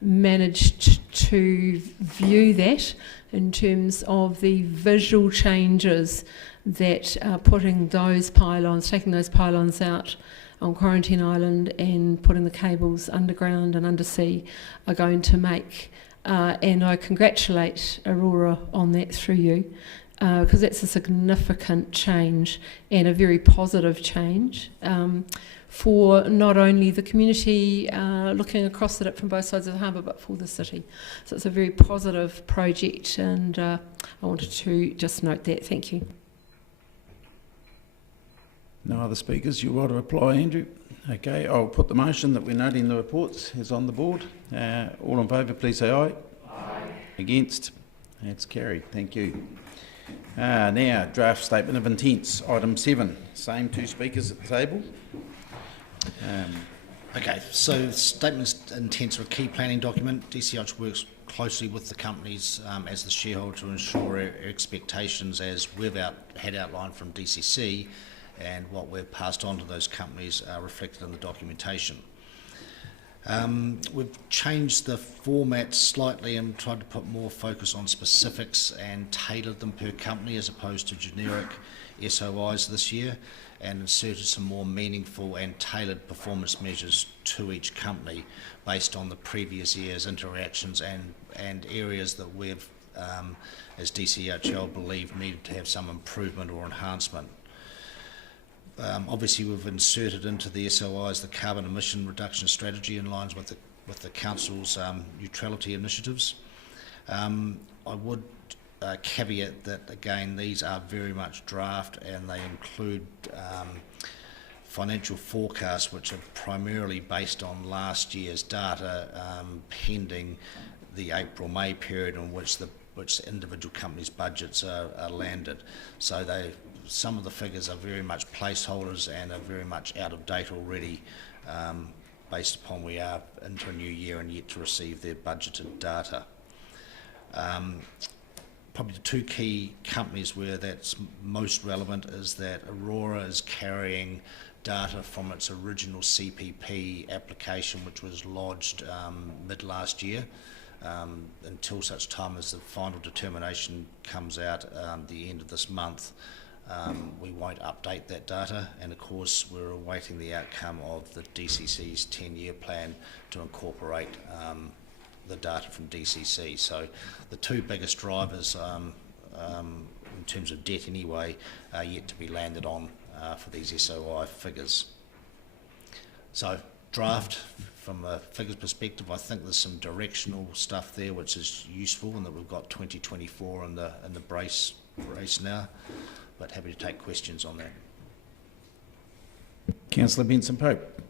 managed to view that in terms of the visual changes that putting those pylons, taking those pylons out on Quarantine Island and putting the cables underground and undersea are going to make. And I congratulate Aurora on that through you, because that's a significant change and a very positive change for not only the community looking across at it from both sides of the harbour, but for the city. So it's a very positive project, and I wanted to just note that. Thank you. No other speakers? You want to reply, Andrew? Okay, I'll put the motion that we're noting the reports is on the board. All in favour, please say aye. Aye. Against? That's carried. Thank you. Now, draft statement of intents, item 7. Same two speakers at the table. Okay, so statements of intents are a key planning document. DCH works closely with the companies as the shareholder to ensure our expectations, as we've had outlined from DCC, and what we've passed on to those companies are reflected in the documentation. We've changed the format slightly and tried to put more focus on specifics and tailored them per company as opposed to generic SOIs this year, and inserted some more meaningful and tailored performance measures to each company based on the previous year's interactions and areas that we've, as DCHL, believe needed to have some improvement or enhancement. Obviously, we've inserted into the SOIs the carbon emission reduction strategy in line with the Council's neutrality initiatives. I would caveat that, again, these are very much draft, and they include financial forecasts which are primarily based on last year's data, pending the April-May period in which individual companies' budgets are landed. So some of the figures are very much placeholders and are very much out of date already, based upon we are into a new year and yet to receive their budgeted data. Probably the two key companies where that's most relevant is that Aurora is carrying data from its original CPP application, which was lodged mid last year. Until such time as the final determination comes out the end of this month, we won't update that data, and of course we're awaiting the outcome of the DCC's 10-year plan to incorporate the data from DCC. So the two biggest drivers in terms of debt anyway are yet to be landed on for these SOI figures. So draft, from a figures perspective, I think there's some directional stuff there which is useful, and that we've got 2024 in the brace now, but happy to take questions on that. Councillor Benson-Pope.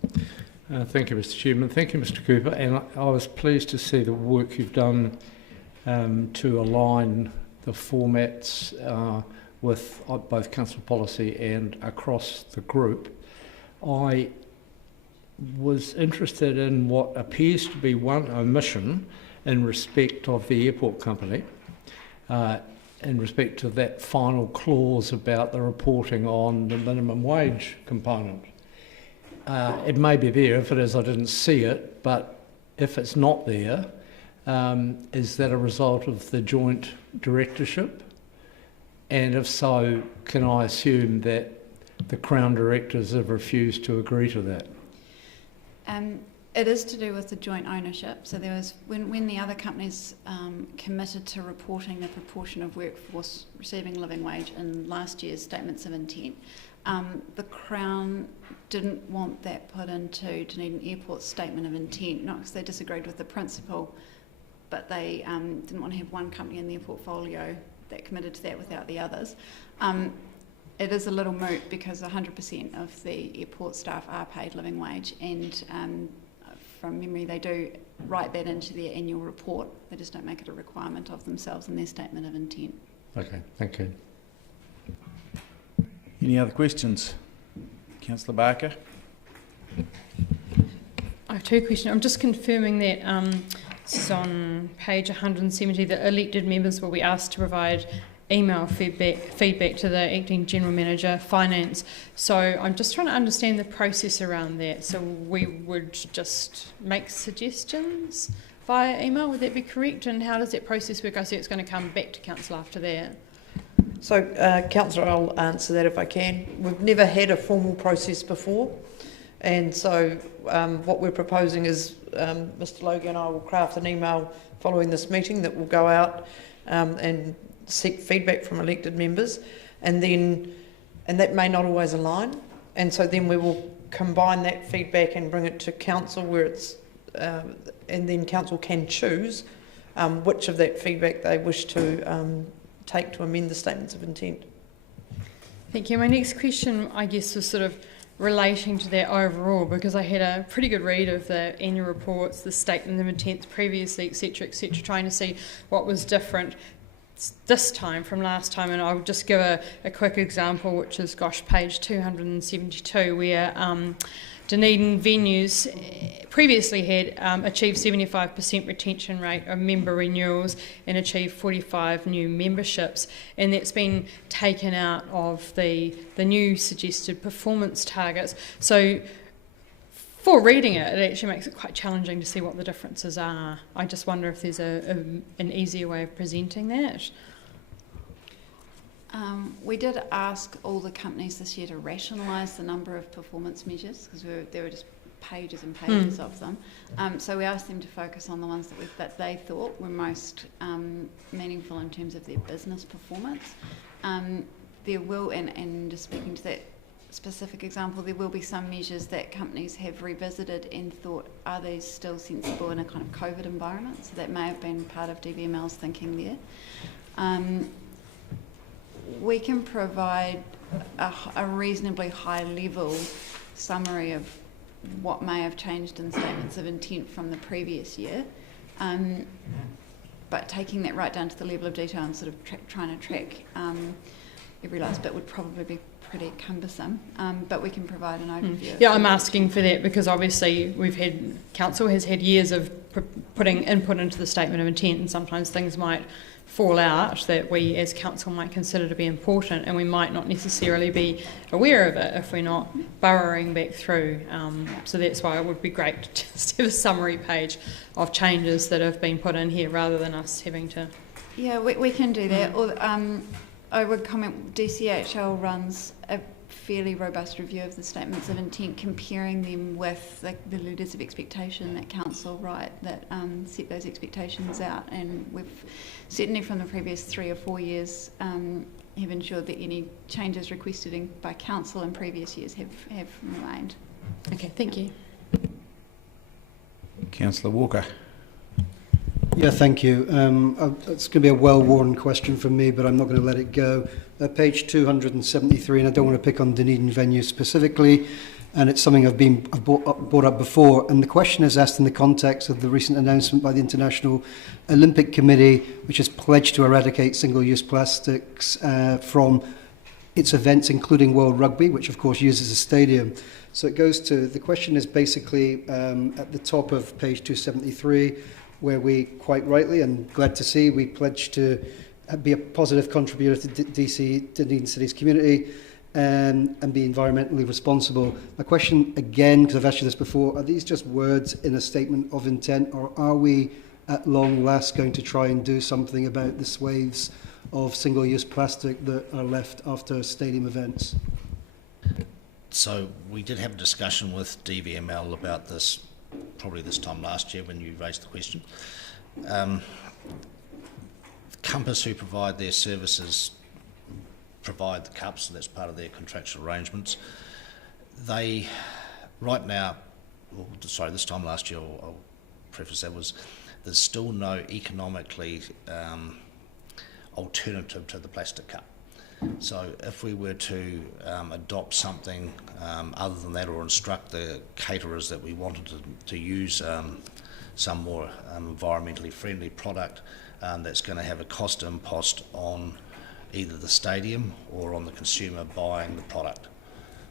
Thank you, Mr. Chairman. Thank you, Mr. Cooper. And I was pleased to see the work you've done to align the formats with both council policy and across the group. I was interested in what appears to be one omission in respect of the airport company, in respect to that final clause about the reporting on the minimum wage component. It may be there. If it is, I didn't see it, but if it's not there, is that a result of the joint directorship? And if so, can I assume that the Crown directors have refused to agree to that? It is to do with the joint ownership. So there was, when the other companies committed to reporting the proportion of workforce receiving living wage in last year's statements of intent, the Crown didn't want that put into Dunedin Airport's statement of intent, not because they disagreed with the principle, but they didn't want to have one company in their portfolio that committed to that without the others. It is a little moot because 100% of the airport staff are paid living wage, and from memory they do write that into their annual report. They just don't make it a requirement of themselves in their statement of intent. Okay, thank you. Any other questions? Councillor Barker. I have two questions. I'm just confirming that this is on page 170, that elected members will be asked to provide email feedback to the Acting General Manager, Finance. So I'm just trying to understand the process around that. So we would just make suggestions via email, would that be correct? And how does that process work? I see it's going to come back to Council after that. So, Councillor, I'll answer that if I can. We've never had a formal process before, and so what we're proposing is Mr. Logie and I will craft an email following this meeting that will go out and seek feedback from elected members, and that may not always align, and so then we will combine that feedback and bring it to Council where it's, and then Council can choose which of that feedback they wish to take to amend the statements of intent. Thank you. My next question, I guess, was sort of relating to that overall, because I had a pretty good read of the annual reports, the statement of intent previously, etc., trying to see what was different this time from last time. And I would just give a quick example, which is, page 272, where Dunedin venues previously had achieved 75% retention rate of member renewals and achieved 45 new memberships, and that's been taken out of the new suggested performance targets. So for reading it, it actually makes it quite challenging to see what the differences are. I just wonder if there's an easier way of presenting that. We did ask all the companies this year to rationalise the number of performance measures, because there were just pages and pages of them. So we asked them to focus on the ones that they thought were most meaningful in terms of their business performance. There will, and just speaking to that specific example, there will be some measures that companies have revisited and thought, are these still sensible in a kind of COVID environment? So that may have been part of DVML's thinking there. We can provide a reasonably high-level summary of what may have changed in statements of intent from the previous year, but taking that right down to the level of detail and sort of trying to track every last bit would probably be pretty cumbersome, but we can provide an overview. Yeah, I'm asking for that because obviously council has had years of putting input into the statement of intent, and sometimes things might fall out that we as council might consider to be important, and we might not necessarily be aware of it if we're not burrowing back through. So that's why it would be great to just have a summary page of changes that have been put in here rather than us having to... Yeah, we can do that. Or, I would comment, DCHL runs a fairly robust review of the statements of intent, comparing them with the letters of expectation that council write that set those expectations out, and we've certainly from the previous 3 or 4 years have ensured that any changes requested by council in previous years have remained. Okay, thank you. Councillor Walker. Yeah, thank you. It's going to be a well-worn question from me, but I'm not going to let it go. Page 273, and I don't want to pick on Dunedin venue specifically, and it's something I've brought up before, and the question is asked in the context of the recent announcement by the International Olympic Committee, which has pledged to eradicate single-use plastics from its events, including World Rugby, which of course uses a stadium. So it goes to, the question is basically at the top of page 273, where we quite rightly, and glad to see, we pledge to be a positive contributor to Dunedin City's community and be environmentally responsible. My question again, because I've asked you this before, are these just words in a statement of intent, or are we at long last going to try and do something about the swathes of single-use plastic that are left after stadium events? So we did have a discussion with DVML about this probably this time last year when you raised the question. Compass, who provide their services, provide the cups, so that's part of their contractual arrangements. They, right now, this time last year, I'll preface that, there's still no economically alternative to the plastic cup. So if we were to adopt something other than that, or instruct the caterers that we wanted to use some more environmentally friendly product that's going to have a cost impost on either the stadium or on the consumer buying the product.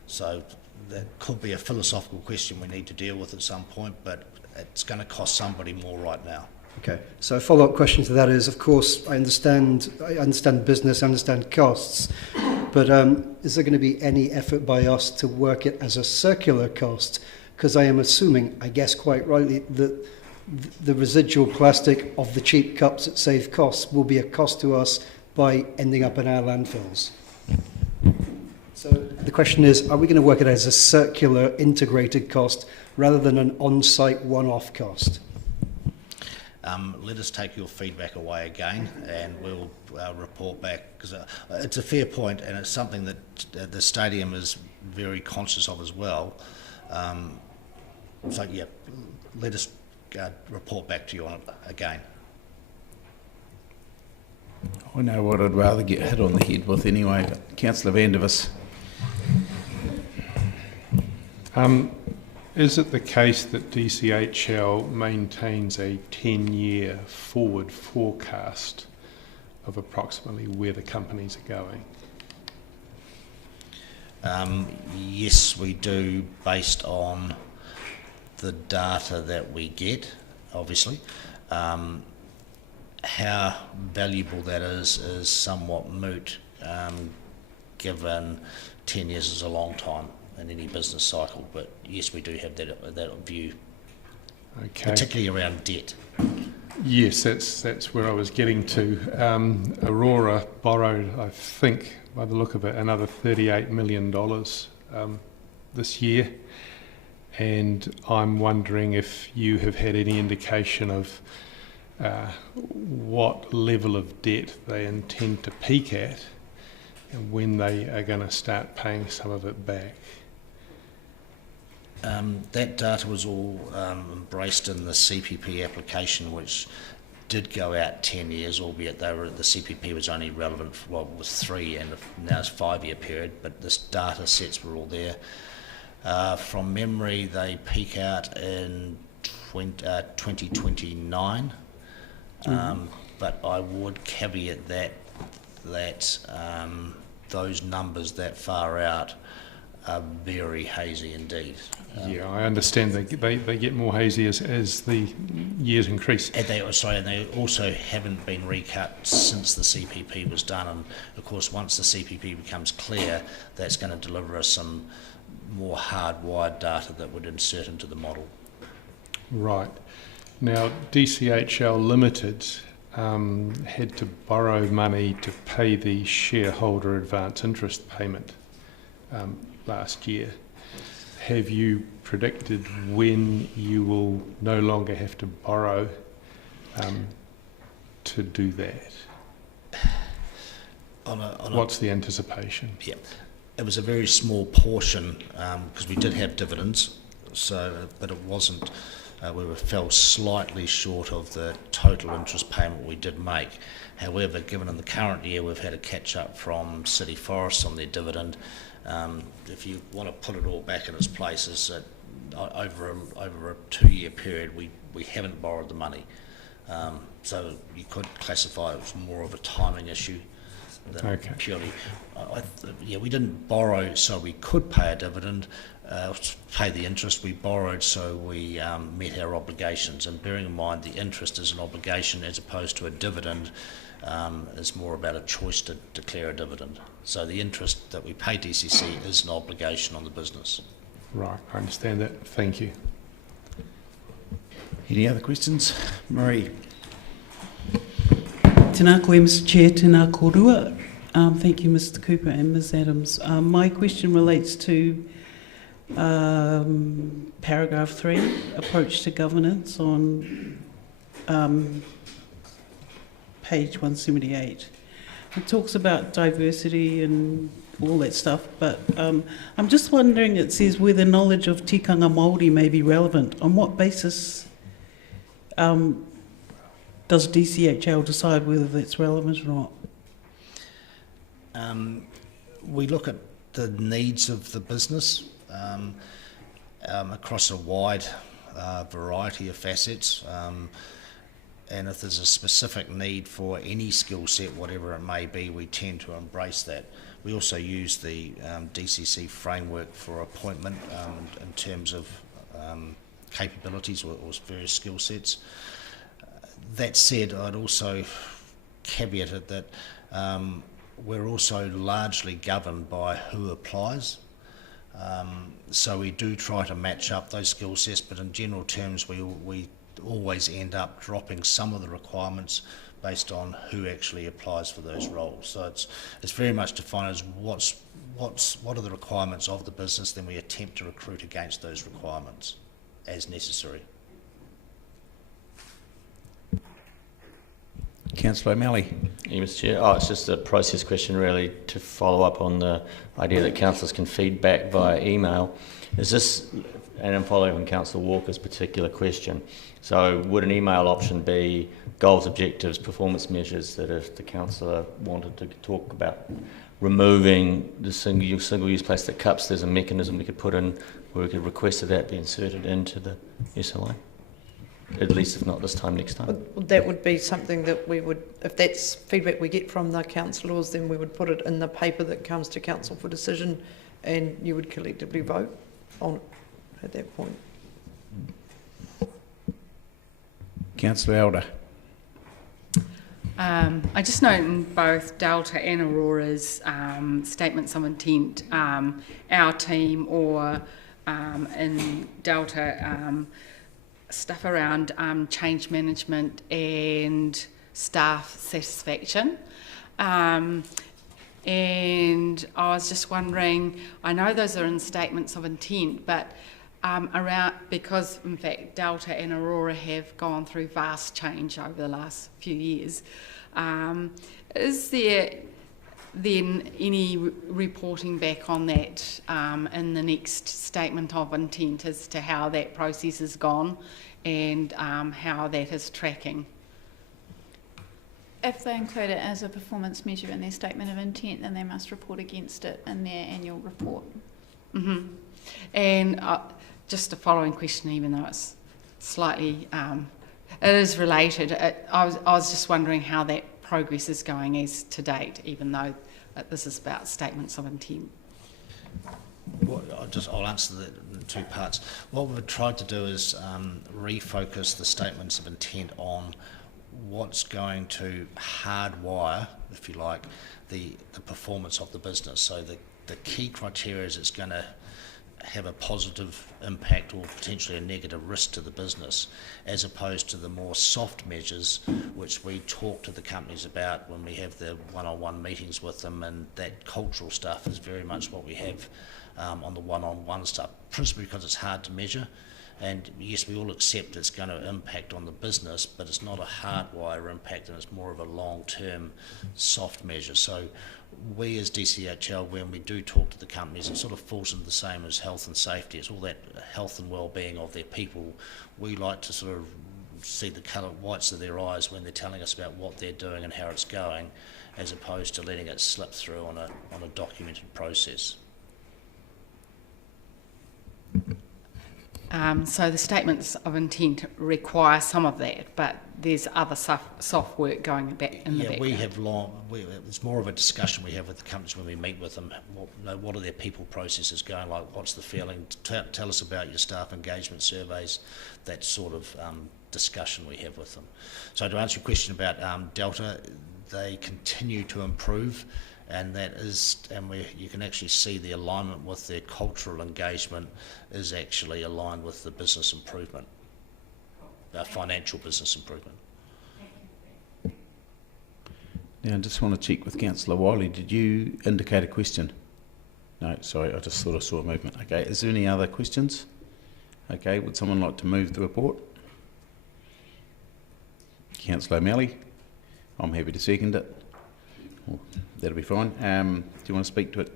So that could be a philosophical question we need to deal with at some point, but it's going to cost somebody more right now. Okay, so a follow-up question to that is, of course, I understand business, I understand costs, but is there going to be any effort by us to work it as a circular cost? Because I am assuming, I guess quite rightly, that the residual plastic of the cheap cups that save costs will be a cost to us by ending up in our landfills. So the question is, are we going to work it as a circular integrated cost rather than an on-site one-off cost? Let us take your feedback away again, and we'll report back, because it's a fair point, and it's something that the stadium is very conscious of as well. So yeah, let us report back to you on it again. I know what I'd rather get hit on the head with anyway, but Councillor Vandervis. Is it the case that DCHL maintains a 10-year forward forecast of approximately where the companies are going? Yes, we do, based on the data that we get, obviously. How valuable that is somewhat moot, given 10 years is a long time in any business cycle, but yes, we do have that view, okay. Particularly around debt. Yes, that's where I was getting to. Aurora borrowed, I think, by the look of it, another $38 million this year, and I'm wondering if you have had any indication of what level of debt they intend to peak at and when they are going to start paying some of it back. That data was all embraced in the CPP application, which did go out 10 years, albeit the CPP was only relevant for, well, it was 3 and now it's 5-year period, but this data sets were all there. From memory, they peak out in 2029, but I would caveat that those numbers that far out are very hazy indeed. Yeah, I understand they get more hazy as the years increase. And they also haven't been recut since the CPP was done. And of course, once the CPP becomes clear, that's going to deliver us some more hardwired data that would insert into the model. Right. Now, DCHL Limited had to borrow money to pay the shareholder advance interest payment last year. Have you predicted when you will no longer have to borrow to do that? What's the anticipation? Yeah, it was a very small portion because we did have dividends, but it wasn't. We fell slightly short of the total interest payment we did make. However, given in the current year we've had a catch up from City Forests on their dividend, if you want to put it all back in its places, over a 2-year period we haven't borrowed the money. So you could classify it as more of a timing issue than purely. We didn't borrow so we could pay a dividend, pay the interest. We borrowed so we met our obligations. And bearing in mind the interest is an obligation as opposed to a dividend, is more about a choice to declare a dividend. So the interest that we pay DCC is an obligation on the business. Right, I understand that. Thank you. Any other questions? Marie. Tēnā koe, Mr Chair, tēnā korua. Thank you, Mr Cooper and Ms Adams. My question relates to paragraph 3, approach to governance on page 178. It talks about diversity and all that stuff, but I'm just wondering, it says whether knowledge of tikanga Māori may be relevant. On what basis does DCHL decide whether that's relevant or not? We look at the needs of the business across a wide variety of facets, and if there's a specific need for any skill set, whatever it may be, we tend to embrace that. We also use the DCC framework for appointment in terms of capabilities or various skill sets. That said, I'd also caveat it that we're also largely governed by who applies. So we do try to match up those skill sets, but in general terms we always end up dropping some of the requirements based on who actually applies for those roles. So it's very much defined as what are the requirements of the business, then we attempt to recruit against those requirements as necessary. Councillor O'Malley. Yeah, Mr Chair. It's just a process question really to follow up on the idea that councillors can feed back via email. Is this, and I'm following on Councillor Walker's particular question, so would an email option be goals, objectives, performance measures, that if the councillor wanted to talk about removing the single-use plastic cups, there's a mechanism we could put in where we could request that that be inserted into the SLA? At least if not this time, next time. That would be something that we would, if that's feedback we get from the councillors, then we would put it in the paper that comes to council for decision, and you would collectively vote on it at that point. Councillor Elder. I just note in both Delta and Aurora's statements of intent, our team or in Delta, stuff around change management and staff satisfaction. And I was just wondering, I know those are in statements of intent, but around, because in fact Delta and Aurora have gone through vast change over the last few years, is there then any reporting back on that in the next statement of intent as to how that process has gone and how that is tracking? If they include it as a performance measure in their statement of intent, then they must report against it in their annual report. Mm-hmm. And just a following question, even though it's slightly, it is related. I was just wondering how that progress is going as to date, even though this is about statements of intent. I'll answer that in two parts. What we've tried to do is refocus the statements of intent on what's going to hardwire, if you like, the performance of the business. So the key criteria is it's going to have a positive impact or potentially a negative risk to the business, as opposed to the more soft measures which we talk to the companies about when we have the one-on-one meetings with them, and that cultural stuff is very much what we have on the one-on-one stuff, principally because it's hard to measure. And yes, we all accept it's going to impact on the business, but it's not a hardwire impact, and it's more of a long-term soft measure. So we as DCHL, when we do talk to the companies, it sort of falls into the same as health and safety. It's all that health and well-being of their people. We like to sort of see the colour whites of their eyes when they're telling us about what they're doing and how it's going, as opposed to letting it slip through on a documented process. So the statements of intent require some of that, but there's other soft work going in the background. Yeah, we have it's more of a discussion we have with the companies when we meet with them. What are their people processes going like? What's the feeling? Tell us about your staff engagement surveys, that sort of discussion we have with them. So to answer your question about Delta, they continue to improve. And that is, you can actually see the alignment with their cultural engagement is actually aligned with the business improvement, financial business improvement. Now, I just want to check with Councillor Wiley. Did you indicate a question? No, sorry, I just sort of saw a movement. Okay, is there any other questions? Okay, would someone like to move the report? Councillor O'Malley, I'm happy to second it. Well, that'll be fine. Do you want to speak to it?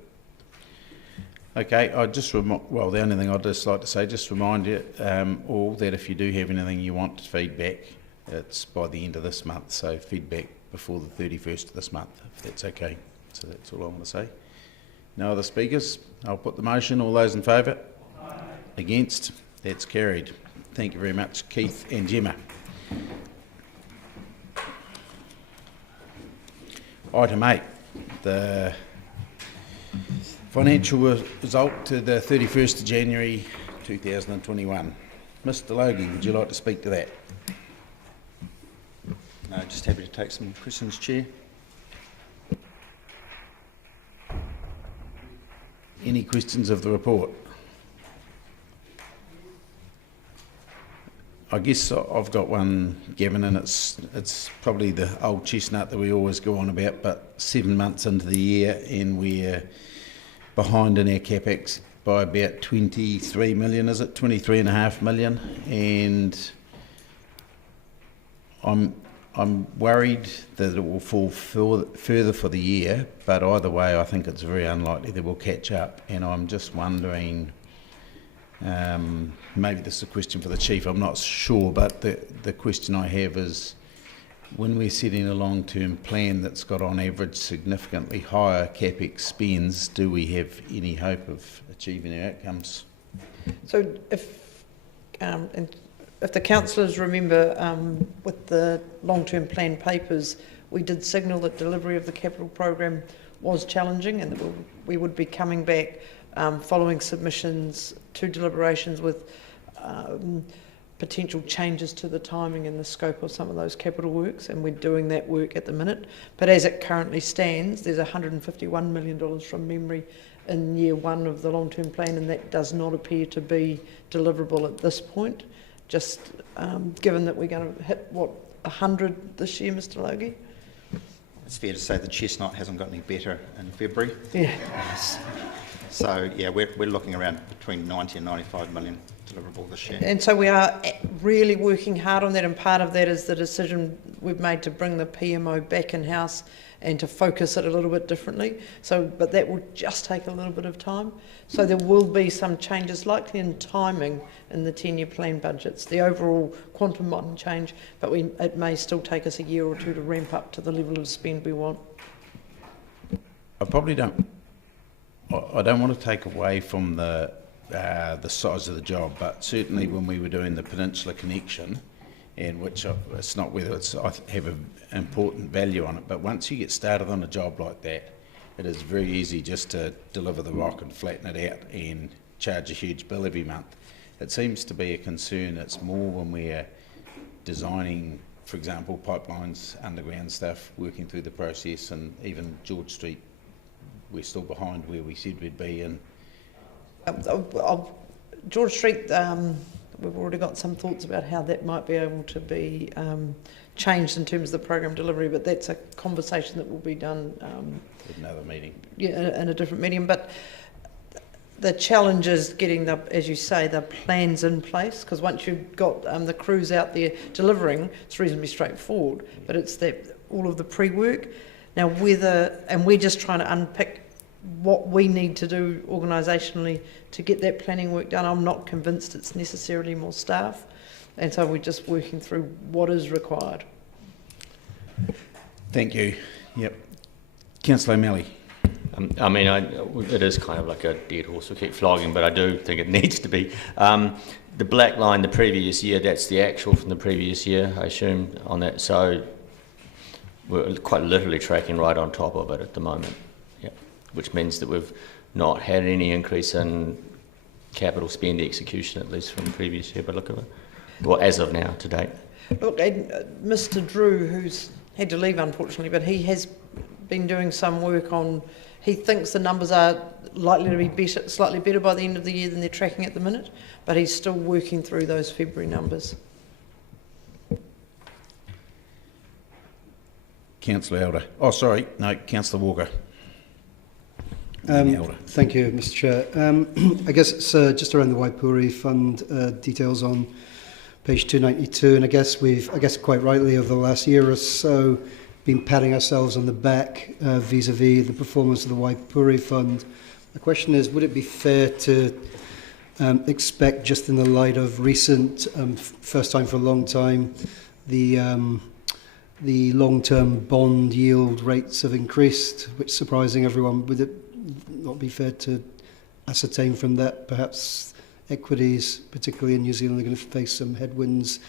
Okay, the only thing I'd just like to say, just remind you all that if you do have anything you want feedback, it's by the end of this month, so feedback before the 31st of this month, if that's okay. So that's all I want to say. No other speakers? I'll put the motion. All those in favour? Aye. Against? That's carried. Thank you very much, Keith and Gemma. Item 8, the financial result to the 31st of January 2021. Mr Logie, would you like to speak to that? No, just happy to take some questions, Chair. Any questions of the report? I guess I've got one, Gavin, and it's probably the old chestnut that we always go on about, but 7 months into the year and we're behind in our CapEx by about 23 million, is it? 23.5 million, and I'm worried that it will fall further for the year, but either way I think it's very unlikely that we'll catch up, and I'm just wondering, maybe this is a question for the Chief, I'm not sure, but the question I have is, when we're setting a long-term plan that's got on average significantly higher CapEx spends, do we have any hope of achieving our outcomes? So if the councillors remember, with the long-term plan papers, we did signal that delivery of the capital program was challenging and that we would be coming back following submissions to deliberations with potential changes to the timing and the scope of some of those capital works, and we're doing that work at the minute. But as it currently stands, there's $151 million from memory in year one of the long-term plan, and that does not appear to be deliverable at this point, just given that we're going to hit, 100 this year, Mr Logie? It's fair to say the chestnut hasn't got any better in February. Yeah. So, yeah, we're looking around between 90 and 95 million deliverable this year. And so we are really working hard on that, and part of that is the decision we've made to bring the PMO back in-house and to focus it a little bit differently. So, but that will just take a little bit of time. So there will be some changes, likely in timing in the 10-year plan budgets. The overall quantum mightn't change, but it may still take us a year or two to ramp up to the level of spend we want. I don't want to take away from the size of the job, but certainly when we were doing the Peninsula Connection and which it's not whether it's I have an important value on it, but once you get started on a job like that, it is very easy just to deliver the rock and flatten it out and charge a huge bill every month. It seems to be a concern. It's more when we're designing, for example, pipelines, underground stuff, working through the process, and even George Street, we're still behind where we said we'd be. And George Street, we've already got some thoughts about how that might be able to be changed in terms of the program delivery, but that's a conversation that will be done another meeting. Yeah, in a different medium. But the challenge is getting the, as you say, the plans in place, because once you've got the crews out there delivering, it's reasonably straightforward. But it's that all of the pre-work. Now, and we're just trying to unpick what we need to do organisationally to get that planning work done. I'm not convinced it's necessarily more staff, and so we're just working through what is required. Thank you. Yep. Councillor O'Malley. I mean, it is kind of like a dead horse we keep flogging, but I do think it needs to be. The black line, the previous year, that's the actual from the previous year, I assume, on that. So we're quite literally tracking right on top of it at the moment, yeah. Which means that we've not had any increase in capital spend execution, at least from the previous year, but look at it. Well, as of now, to date. Look, Mr. Drew, who's had to leave unfortunately, but he has been doing some work on, he thinks the numbers are likely to be better, slightly better by the end of the year than they're tracking at the minute, but he's still working through those February numbers. Councillor Elder. Oh, sorry, no, Councillor Walker. Thank you, Mr. Chair. I guess it's just around the Waipori Fund details on page 292, and I guess quite rightly over the last year or so, been patting ourselves on the back vis-a-vis the performance of the Waipori Fund. The question is, would it be fair to expect, just in the light of recent, first time for a long time, the long-term bond yield rates have increased, which surprising everyone, would it not be fair to ascertain from that perhaps equities, particularly in New Zealand, are going to face some headwinds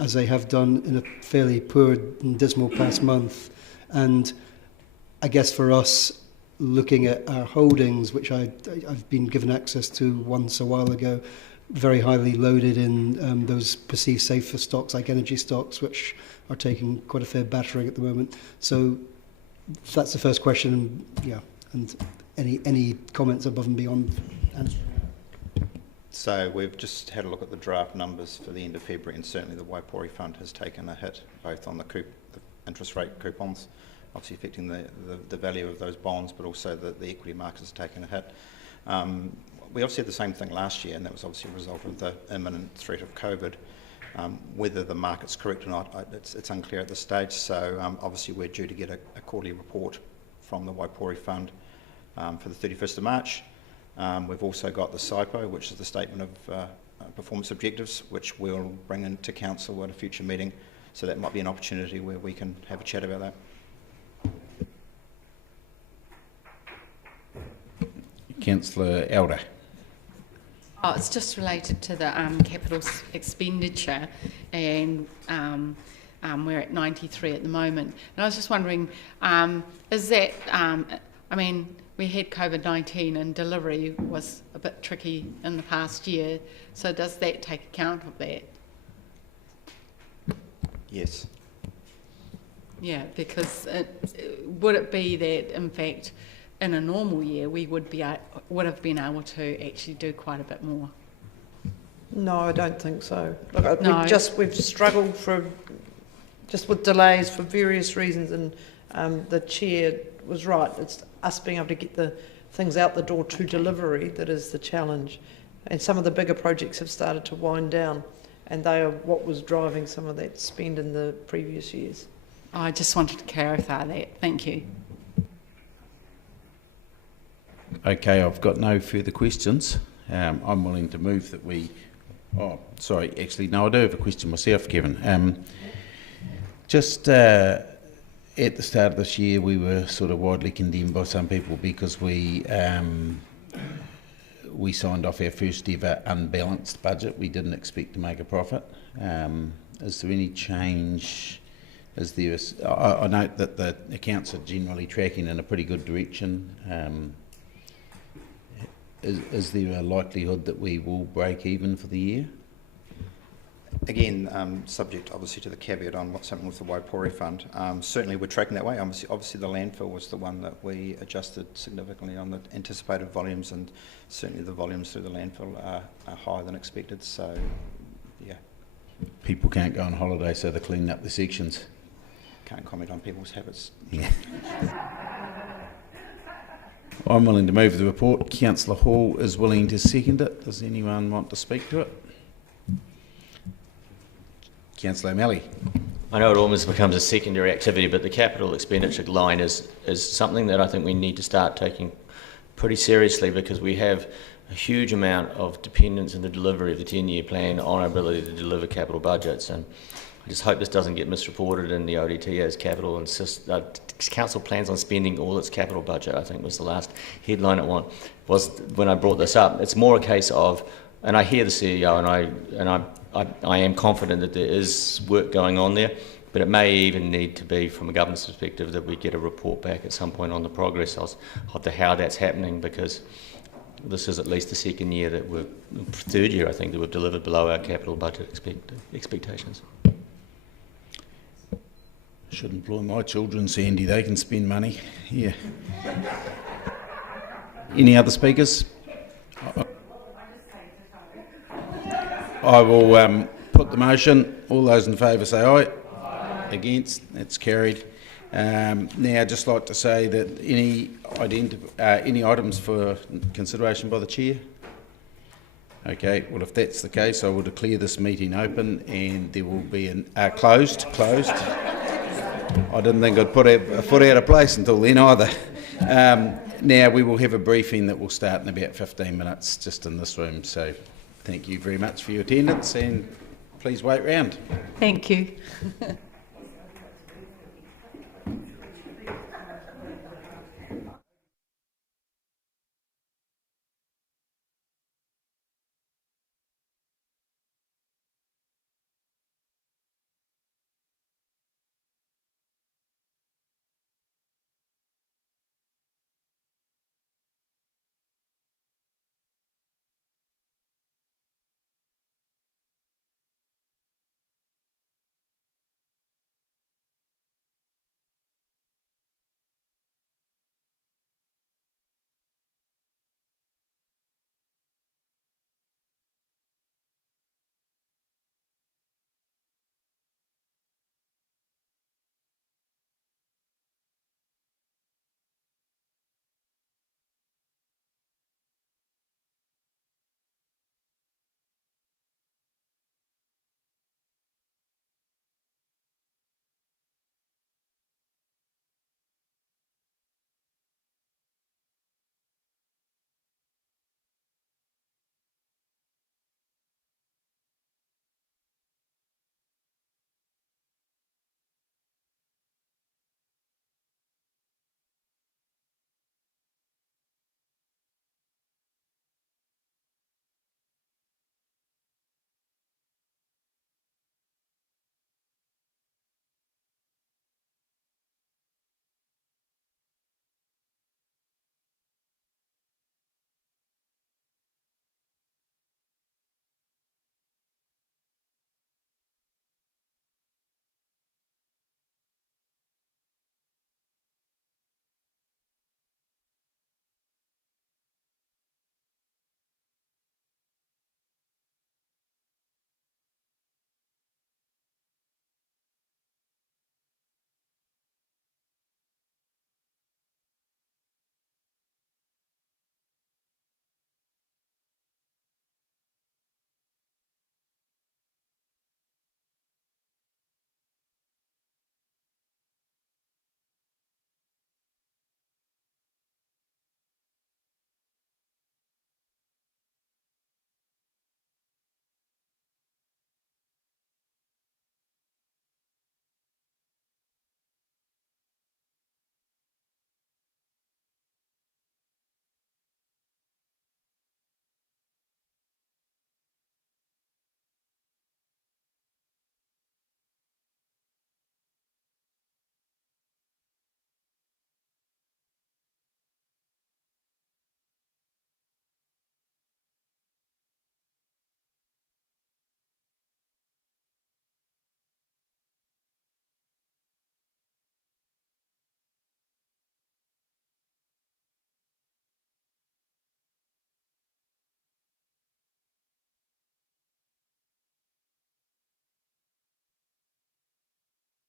as they have done in a fairly poor and dismal past month? And I guess for us, looking at our holdings, which I've been given access to once a while ago, very highly loaded in those perceived safer stocks like energy stocks, which are taking quite a fair battering at the moment. So that's the first question, yeah, and any comments above and beyond? So we've just had a look at the draft numbers for the end of February, and certainly the Waipori Fund has taken a hit, both on the interest rate coupons, obviously affecting the value of those bonds, but also the equity market has taken a hit. We obviously had the same thing last year, and that was obviously a result of the imminent threat of COVID. Whether the market's correct or not, it's unclear at this stage. So obviously we're due to get a quarterly report from the Waipori Fund for the 31st of March. We've also got the SIPO, which is the Statement of Performance Objectives, which we'll bring into Council at a future meeting. So that might be an opportunity where we can have a chat about that. Councillor Elder. Oh, it's just related to the capital expenditure, and we're at 93 at the moment. And I was just wondering, is that, I mean, we had COVID-19 and delivery was a bit tricky in the past year, so does that take account of that? Yes. Yeah, because would it be that, in fact, in a normal year, we would have been able to actually do quite a bit more? No, I don't think so. Look, no. We've struggled just with delays for various reasons, and the chair was right. It's us being able to get the things out the door to delivery that is the challenge. And some of the bigger projects have started to wind down, and they are what was driving some of that spend in the previous years. I just wanted to clarify that. Thank you. Okay, I've got no further questions. I'm willing to move that we... Oh, sorry, actually, no, I do have a question myself, Kevin. Just at the start of this year, we were sort of widely condemned by some people because we signed off our first ever unbalanced budget. We didn't expect to make a profit. Is there any change? Is there? I note that the accounts are generally tracking in a pretty good direction. Is there a likelihood that we will break even for the year? Again, subject obviously to the caveat on what's happening with the Waipori Fund. Certainly we're tracking that way. Obviously the landfill was the one that we adjusted significantly on the anticipated volumes, and certainly the volumes through the landfill are higher than expected. So, yeah. People can't go on holiday, so they're cleaning up the sections. Can't comment on people's habits. Yeah. I'm willing to move the report. Councillor Hall is willing to second it. Does anyone want to speak to it? Councillor O'Malley. I know it almost becomes a secondary activity, but the capital expenditure line is something that I think we need to start taking pretty seriously, because we have a huge amount of dependence in the delivery of the 10-year plan on our ability to deliver capital budgets. And I just hope this doesn't get misreported in the ODT as capital council plans on spending all its capital budget, I think was the last headline it was when I brought this up. It's more a case of, and I hear the CEO, and I am confident that there is work going on there, but it may even need to be, from a governance perspective, that we get a report back at some point on the progress of how that's happening, because this is at least the second year that third year I think, that we've delivered below our capital budget expectations. Should employ my children, Sandy. They can spend money. Yeah. Any other speakers? I will put the motion. All those in favour say aye. Aye. Against? That's carried. Now, I'd just like to say that any items for consideration by the Chair? Okay, well, if that's the case, I will declare this meeting open, and there will be closed. I didn't think I'd put a foot out of place until then either. Now, we will have a briefing that will start in about 15 minutes just in this room. So thank you very much for your attendance, and please wait round. Thank you.